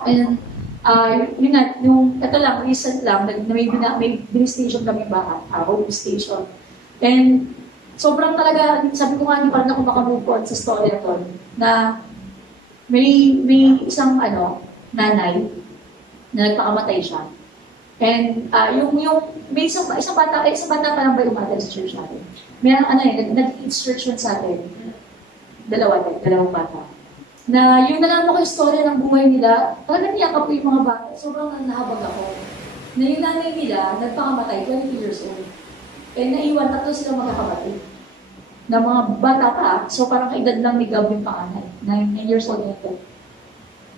And, yun nga, ito lang, recent lang, may station kami bahay, home station. And, sobrang talaga, sabi ko nga, hindi pa rin ako makamove on sa story na to, na may isang, nanay, na nagpakamatay siya. And, may isang bata pa lang ba umatay sa church natin? May nag-instruction sa atin, dalawang bata. Na yung nalaman ko yung story ng buhay nila, talagang niyakap ko yung mga bata. Sobrang nahabag ako. Na yung nanay nila, nagpakamatay, 20 years old. And naiwan, 3 silang magkakapatid. Na mga bata pa, so parang kaedad lang ni Gab yung panganay. 9 years old nito.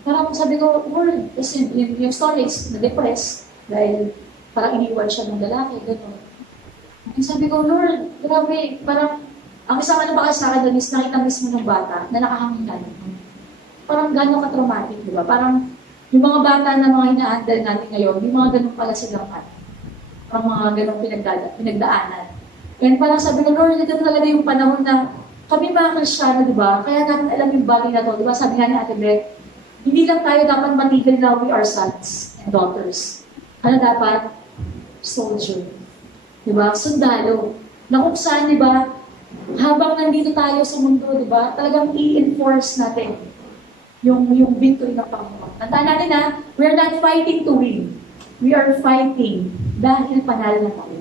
Parang sabi ko, Lord, kasi yung story is na-depressed dahil parang iniwan siya ng lalaki, gano'n. And sabi ko, Lord, grabe, parang ang isang ba kasi sa akin doon is nakita mismo ng bata na nakahanginan. Parang gano'n ka-traumatic, di ba? Parang yung mga bata na mga hina-handle natin ngayon, yung mga gano'n pala silang ang mga gano'ng pinagdaanan. And parang sabi ko, Lord, ito talaga yung panahon na kami mga Kristiyano, di ba? Kaya natin alam yung bagay na to, di ba? Sabi nga ni Ate Beth, hindi lang tayo dapat matigil na we are sons and daughters. Ano dapat? Soldier. Di ba? Sundalo. Na kung saan, di ba? Habang nandito tayo sa mundo, di ba? Talagang i-enforce natin yung victory ng Panginoon. Tandaan natin na, we are not fighting to win. We are fighting dahil panalo na tayo.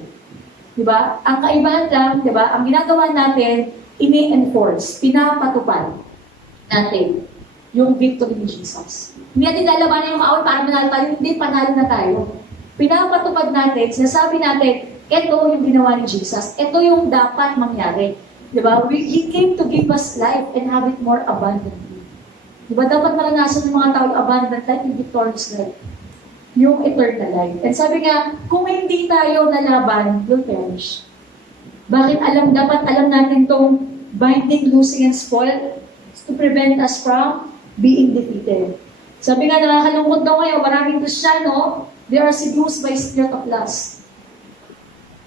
Diba? Ang kaibahan lang, diba? Ang ginagawa natin, ini-enforce, pinapatupad natin yung victory ni Jesus. Hindi natin lalabanan yung kaaway para manalo tayo, hindi, panalo na tayo. Pinapatupad natin, sinasabi natin, ito yung ginawa ni Jesus, ito yung dapat mangyari. Diba? He came to give us life and have it more abundantly. Diba? Dapat maranasan ng mga tao yung abundant life, yung victorious life. Yung eternal life. And sabi nga, kung hindi tayo nalaban, we'll perish. Bakit dapat alam natin itong binding, loosing, and spoil to prevent us from being defeated. Sabi nga, nakakalungkot daw ngayon, maraming Kristiyano, they are seduced by spirit of lust.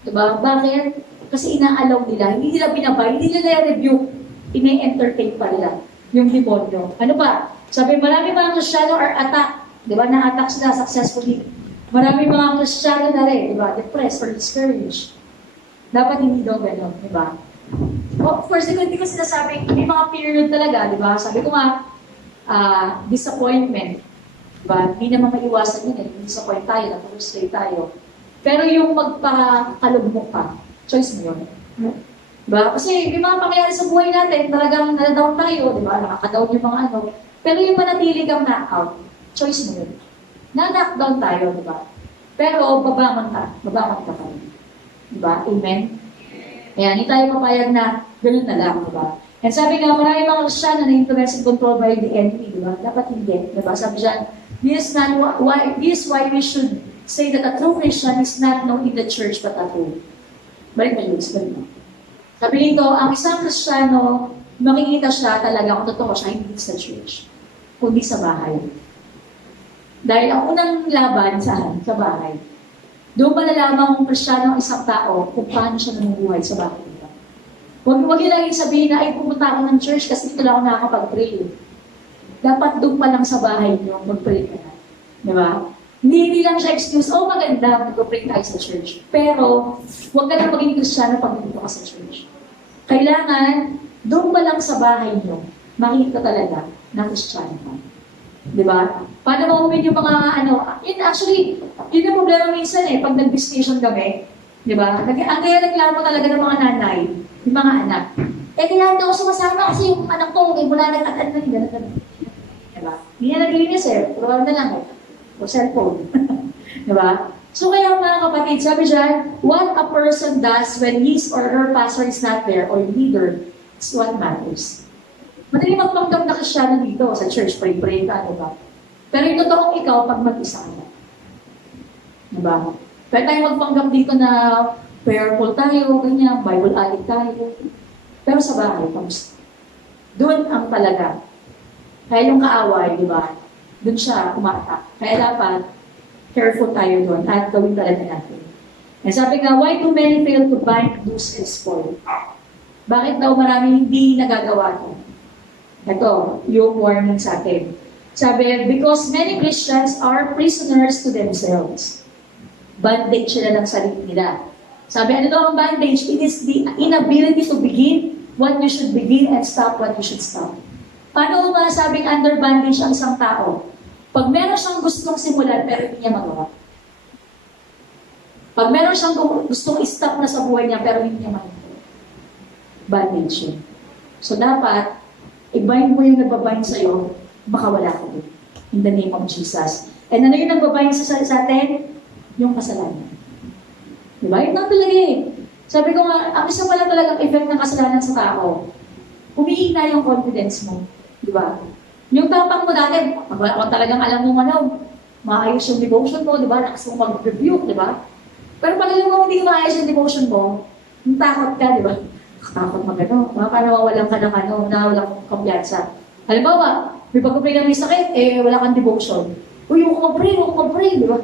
Diba? Bakit? Kasi inaalaw nila, hindi nila binabay, hindi nila rebuke, ine-entertain pa nila yung demonyo. Ano ba? Sabi, marami mga Kristiyano are attacked. Di ba? Na-attack sila successfully. Marami mga Kristiyano na rin, di ba? Depressed or discouraged. Dapat hindi daw gano'n, di ba? Of course, hindi ko sinasabi, may mga period talaga, di ba? Sabi ko nga, disappointment. Di ba? Hindi naman maiwasan yun eh. Disappoint tayo, na-frustrate tayo. Pero yung magpakalugmok ka, choice mo yun. Di ba? Kasi may mga pangyayari sa buhay natin, talagang nadadown tayo, di ba? Nakakadown yung mga ano. Pero yung manatili kang knockout, Choice mo yun. Na-knockdown tayo, di ba? Pero babangon ka pa rin. Di ba? Amen? Kaya hindi tayo papayag na gano'n na lang, di ba? And sabi nga, marami mga Kristiyano na influenced and controlled by the enemy, di ba? Dapat hindi, di ba? Sabi dyan, this is why we should say that a true Christian is not known in the church but at home. Balik mo, Luis, balik mo. Sabi nito, ang isang Kristiyano, makikita siya talaga kung totoo siya, hindi sa church, kundi sa bahay. Dahil ang unang laban saan? Sa bahay. Doon malalaman kung Kristiyano ang isang tao kung paano siya namumuhay sa bahay. Huwag yun laging sabihin na, ay pumunta ako ng church kasi dito lang ako nakakapag-pray. Dapat doon pa lang sa bahay niyo, mag-pray ka na. Di ba? Hindi lang siya excuse, oh maganda, mag-pray tayo sa church. Pero, huwag ka na maging Kristiyano pag dito ka sa church. Kailangan, doon pa lang sa bahay niyo, makita talaga na Kristiyano ka. Di ba? Paano mahumin yung mga actually, yun ang problema minsan pag nag-visitation kami, di ba? Ang kaya naglamo talaga ng mga nanay, yung mga anak. Kaya hindi ako sumasama kasi yung anak ko, mula nag-atan na yung gano'n. Diba? Hindi na naglinis puro na lang o cellphone. Diba? So kaya mga kapatid, sabi dyan, what a person does when his or her pastor is not there or leader is what matters. Madali magpanggap na Kristiyano dito sa church, pray-pray ka, diba? Pero yung totoong ikaw pag mag-isa ka. Diba? Kaya tayo magpanggap dito na prayerful tayo, ganyan, Bible addict tayo. Pero sa bahay, kamusta? Doon ang talaga. Kaya yung kaaway, di ba? Doon siya kumata. Kaya dapat, careful tayo doon at gawin talaga natin. And sabi nga, why do many fail to bind, loose, and spoil? Bakit daw marami hindi nagagawa ito? Ito, yung warning sa atin. Sabi, because many Christians are prisoners to themselves. Bandage sila ng sarili nila. Sabi, ano daw ang bandage? It is the inability to begin what you should begin and stop what you should stop. Paano ba sabing under bandage ang isang tao? Pag meron siyang gustong simulan pero hindi niya magawa. Pag meron siyang gustong i-stop na sa buhay niya pero hindi niya magawa. Bandage yun. So dapat, i-bind mo yung nagbabind sa'yo, baka wala ka din. In the name of Jesus. And ano yung nagbabind sa atin? Yung kasalanan. Diba? Ito talaga Sabi ko nga, ang isa pala talagang effect ng kasalanan sa tao, humihina yung confidence mo. Diba? Yung tapang mo dati, kung talagang alam mo maayos yung devotion mo, diba? Nakas mo mag-rebuke, diba? Pero pag alam mo hindi maayos yung devotion mo, yung takot ka, diba? Takot baka nawawalan ka ng nawawalan kang kampiyansa. Halimbawa, may pag-pray na may sakit, wala kang devotion. Uy, huwag ko mag-pray, diba?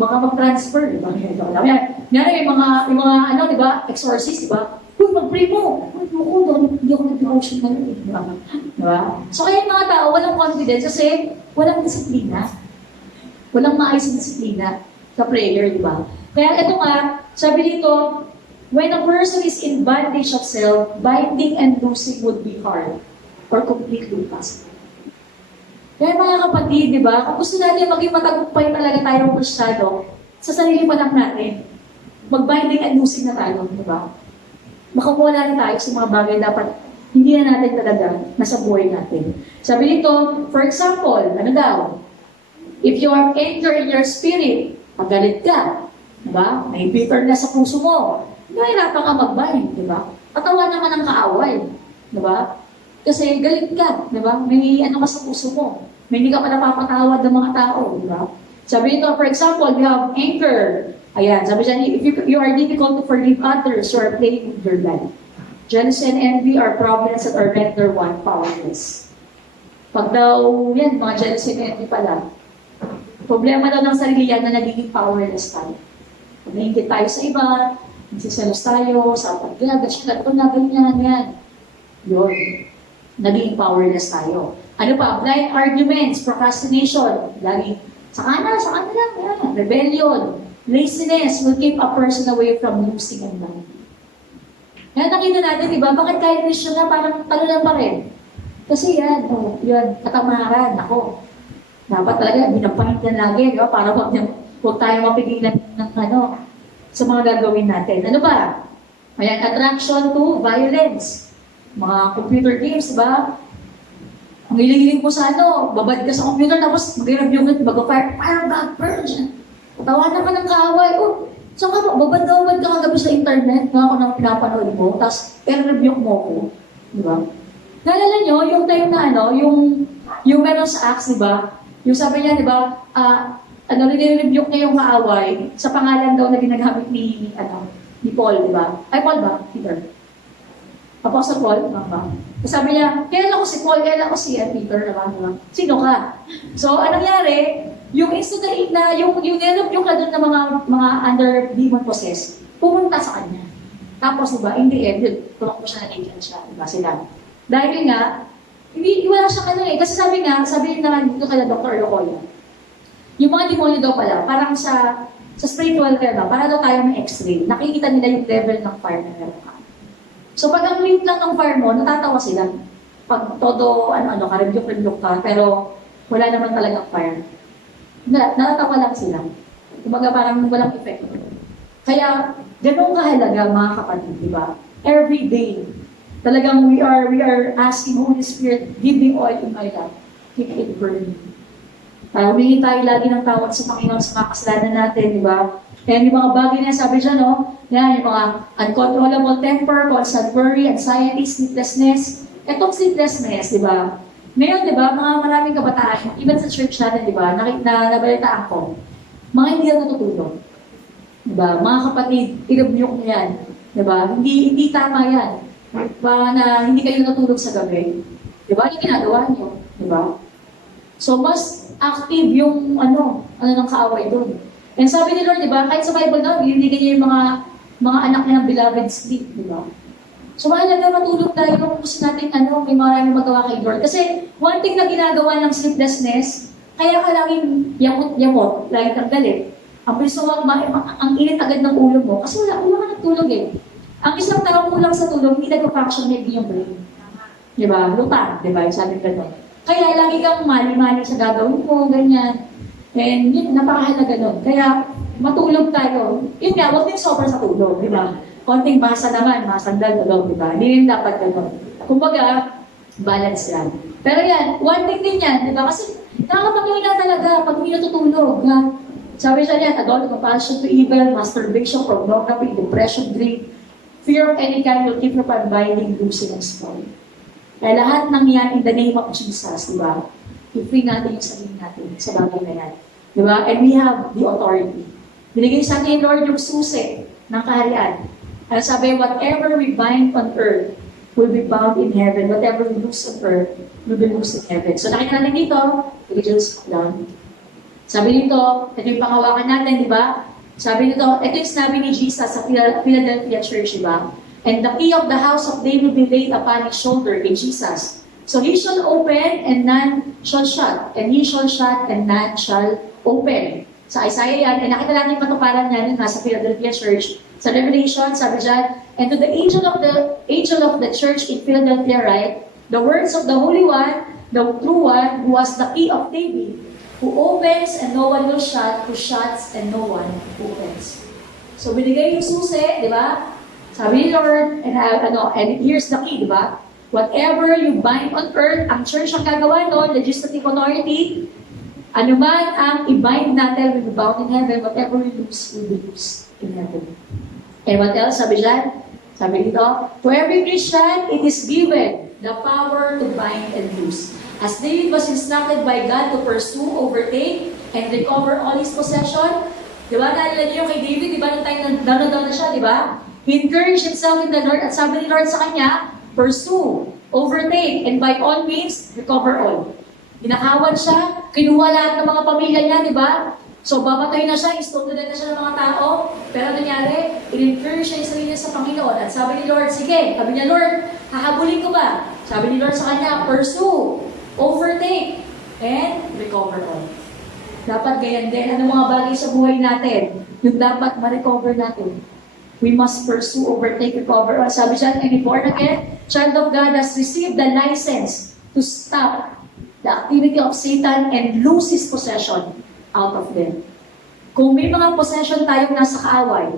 Baka mag-transfer, di ba? Yan yung mga di ba? Exorcist, di ba? Uy, mag-pray mo. Hindi ako nag-devotion na yun, di ba? So, kaya yung mga tao, walang confidence kasi walang disiplina. Walang maayos na disiplina sa prayer, di ba? Kaya ito nga, sabi dito, when a person is in bondage of self, binding and loosing would be hard or completely impossible. Kaya mga kapatid, di ba? Kung gusto natin maging matagumpay talaga tayong Kristiyano, sa sarili pa lang natin, mag-binding and loosing na tayo, di ba? Makakuwala na tayo sa mga bagay dapat hindi na natin talaga nasa buhay natin. Sabi nito, for example, ano daw? If you are anger in your spirit, magalit ka, di ba? May bitterness sa puso mo, nahirapan ka mag-bind, di ba? Katawan naman ang kaaway, di ba? Kasi galit ka, di ba? May ka sa puso mo. May hindi ka pa napapatawad ng mga tao, di ba? Sabi nito, for example, you have anger. Ayan, sabi dyan, if you are difficult to forgive others, you are playing with your life. Jealousy and envy are problems that are render one powerless. Pag daw, yan, mga jealousy and envy pala, problema daw ng sarili yan na nagiging powerless tayo. Pag naingit tayo sa iba, nagsiselos tayo, sa paglagas, ganyan, yan. Yun. Naging powerless tayo. Ano pa? Blind arguments, procrastination, lagi, saka na lang, yan. Rebellion, laziness will keep a person away from losing and binding. Kaya nakita natin, di ba? Bakit kahit Christian na parang talunan pa rin? Kasi yan, yun, katamaran, ako. Dapat talaga, binapahin yan lagi, di ba? Para huwag tayo mapigilan ng sa mga gagawin natin. Ano ba? Ayan, attraction to violence. Mga computer games, ba? ang hiling mo sa babad ka sa computer, tapos mag-review ka, mag-fire God, burn. Tawanan ka ng kaaway. Oh, so ka, babad ka kagabi sa internet, mga kung nang pinapanood mo, tapos review mo ko. Di ba? Naalala nyo, yung time na yung meron sa Acts, di ba? Yung sabi niya, di ba, nire-review niya yung kaaway sa pangalan daw na ginagamit ni Paul, di ba? Ay, Paul ba? Peter. Apostle Paul, ba? Sabi niya, kailan ko si Paul, kailan ko si Peter, diba? Sino ka? So, anong nangyari? Yung instant na, yung nire-review ka doon ng mga under demon possessed, pumunta sa kanya. Tapos, di ba, in the end, tumakbo siya na agent siya, di ba, sila. Dahil nga, wala siya kasi sabi naman dito kay Dr. Locoya, yung mga demonyo daw pala, parang sa spiritual realm, para daw tayo ng x-ray, nakikita nila yung level ng fire na meron ka. So pag ang link lang ng fire mo, natatawa sila. Pag todo, ka-review ka, pero wala naman talagang fire. Natatawa lang sila. Kumbaga parang walang effect. Kaya, ganun kahalaga mga kapatid, di ba? Every day, talagang we are asking Holy Spirit, give me oil in my life. Keep it burning. Humingi tayo lagi ng tawad sa Panginoon sa mga kasalanan natin, di ba? And yung mga bagay na sabi dyan, yan, yung mga uncontrollable temper, constant worry, anxiety, sleeplessness. Etong sleeplessness, di ba? Ngayon, di ba, mga maraming kabataan, even sa church natin, di ba, nabalitaan ko, mga hindi na natutulog. Di ba? Mga kapatid, i-rebuke niyo yan. Di ba? Hindi tama yan. Para na hindi kayo natulog sa gabi. Di ba? Yung ginagawa niyo. Di ba? So, mas active yung ng kaaway doon. And sabi ni Lord, di ba, kahit sa Bible na, binibigyan niya yung mga anak niya ng beloved sleep, di ba? So, mahalaga matulog tayo kung gusto natin, may maraming magawa kay Lord. Kasi, one thing na ginagawa ng sleeplessness, kaya ka laging yamot, laging kang galit. Ang gusto mo, ang init agad ng ulo mo, kasi wala ka nagtulog eh. Ang isang tao kulang sa tulog, hindi nag-function maybe yung brain. Di ba? Lutang, di ba? Yung sabi ko doon. Kaya lagi kang mali-mali sa gagawin mo, ganyan. And yun, napakahalaga nun. Kaya matulog tayo. Yun nga, huwag din sobrang sa tulog, di ba? Konting basa naman, masandal tulog, di ba? Hindi rin dapat gano'n. Kumbaga, balance yan. Pero yan, one thing din yan, di ba? Kasi nakakapag-iwala talaga pag hindi natutulog. Ha? Sabi siya yan, adult compulsion to evil, masturbation, pornography, depression, drink, fear of any kind will keep you from binding, losing, and spoiling. Kaya lahat ng yan in the name of Jesus, di ba? I-free natin yung sarili natin sa bagay na yan. Di ba? And we have the authority. Binigay sa atin, Lord, yung susi ng kaharian. At sabi, whatever we bind on earth will be bound in heaven. Whatever we loose on earth will be loosed in heaven. So nakita natin dito, religious down. Sabi dito, ito yung panghawakan natin, di ba? Sabi dito, ito yung sinabi ni Jesus sa Philadelphia Church, di ba? And the key of the house of David will be laid upon his shoulder in Jesus. So he shall open and none shall shut. And he shall shut and none shall open. Sa Isaiah yan, and nakita natin yung katuparan niya nun sa Philadelphia Church. Sa Revelation, sabi dyan, and to the angel of the church in Philadelphia write, the words of the Holy One, the true One, who has the key of David, who opens and no one will shut, who shuts and no one opens. So binigay yung susi, di ba? Sabi ni Lord, and here's the key, di ba? Whatever you bind on earth, ang church ang gagawa noon, legislative authority, ano man ang i-bind natin will be bound in heaven, whatever we lose will be loosed in heaven. And what else? Sabi dyan, sabi dito, to every Christian, it is given the power to bind and loose. As David was instructed by God to pursue, overtake, and recover all his possession. Di ba? Naalala niyo kay David, di ba? Nung time na siya, di ba? He encouraged himself in the Lord at sabi ni Lord sa kanya, pursue, overtake, and by all means, recover all. Ginakawan siya, kinuha lahat ng mga pamilya niya, di ba? So, babatoy na siya, istutulan na siya ng mga tao. Pero nangyari, in-encourage siya yung sarili niya sa Panginoon. At sabi ni Lord, sige, sabi niya, Lord, hahabulin ko ba? Sabi ni Lord sa kanya, pursue, overtake, and recover all. Dapat ganyan din. Ano mga bagay sa buhay natin? Yung dapat ma-recover natin. We must pursue, overtake, recover all. Sabi siya, and born again, child of God has received the license to stop the activity of Satan and lose his possession out of them. Kung may mga possession tayong nasa kaaway,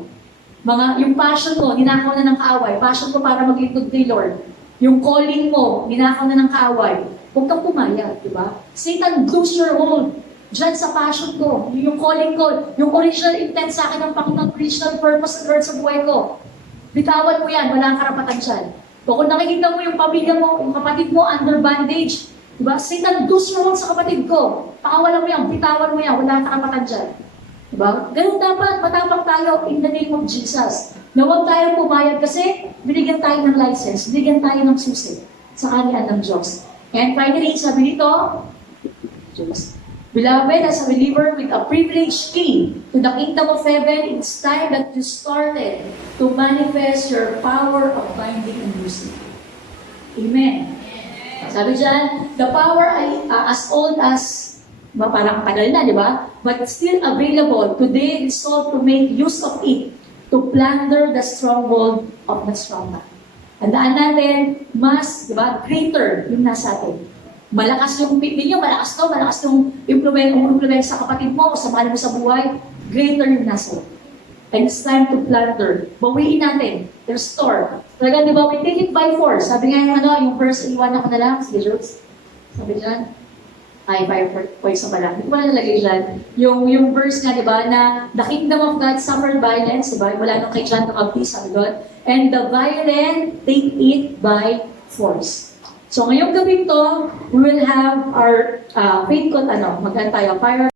yung passion mo, ninakaw na ng kaaway, passion ko para maglingkod kay Lord, yung calling mo, ninakaw na ng kaaway, huwag kang pumayag, di ba? Satan, lose your hold. Diyan sa passion ko, yung calling ko, yung original intent sa akin ng Panginoon, original purpose and Lord sa buhay ko. Bitawan mo yan, wala kang karapatan dyan. O kung nakikita mo yung pamilya mo, yung kapatid mo under bondage, di ba? Satan, lose your hold sa kapatid ko. Pakawalan mo yan, bitawan mo yan, wala kang karapatan dyan. Diba? Ganun dapat, matapang tayo in the name of Jesus. Na huwag tayo pumayag kasi binigyan tayo ng license, binigyan tayo ng susi sa kanian ng Diyos. And finally, sabi dito, Beloved, as a believer with a privileged key to the kingdom of heaven, it's time that you started to manifest your power of binding and loosing. Amen. Sabi dyan, the power ay as old as parang tagal na, di ba? But still available. Today, resolve to make use of it to plunder the stronghold of the strong man. Tandaan natin, mas, di ba, greater yung nasa atin. Malakas yung pipin nyo, malakas yung implement sa kapatid mo o sa mahal mo sa buhay, greater yung nasa atin. And it's time to plunder. Bawiin natin, restore. Talaga, di ba, we take it by force. Sabi nga yung verse, iwan ako na lang, sige, Jules. Sabi dyan, ay, fire for isa pala. Hindi ko na nalagay dyan. Yung verse nga, di ba, na the kingdom of God suffered violence, di ba? Wala nung kay John to have peace, sabi doon. And the violent take it by force. So, ngayong gabi to, we will have our faith code, magaan tayo, fire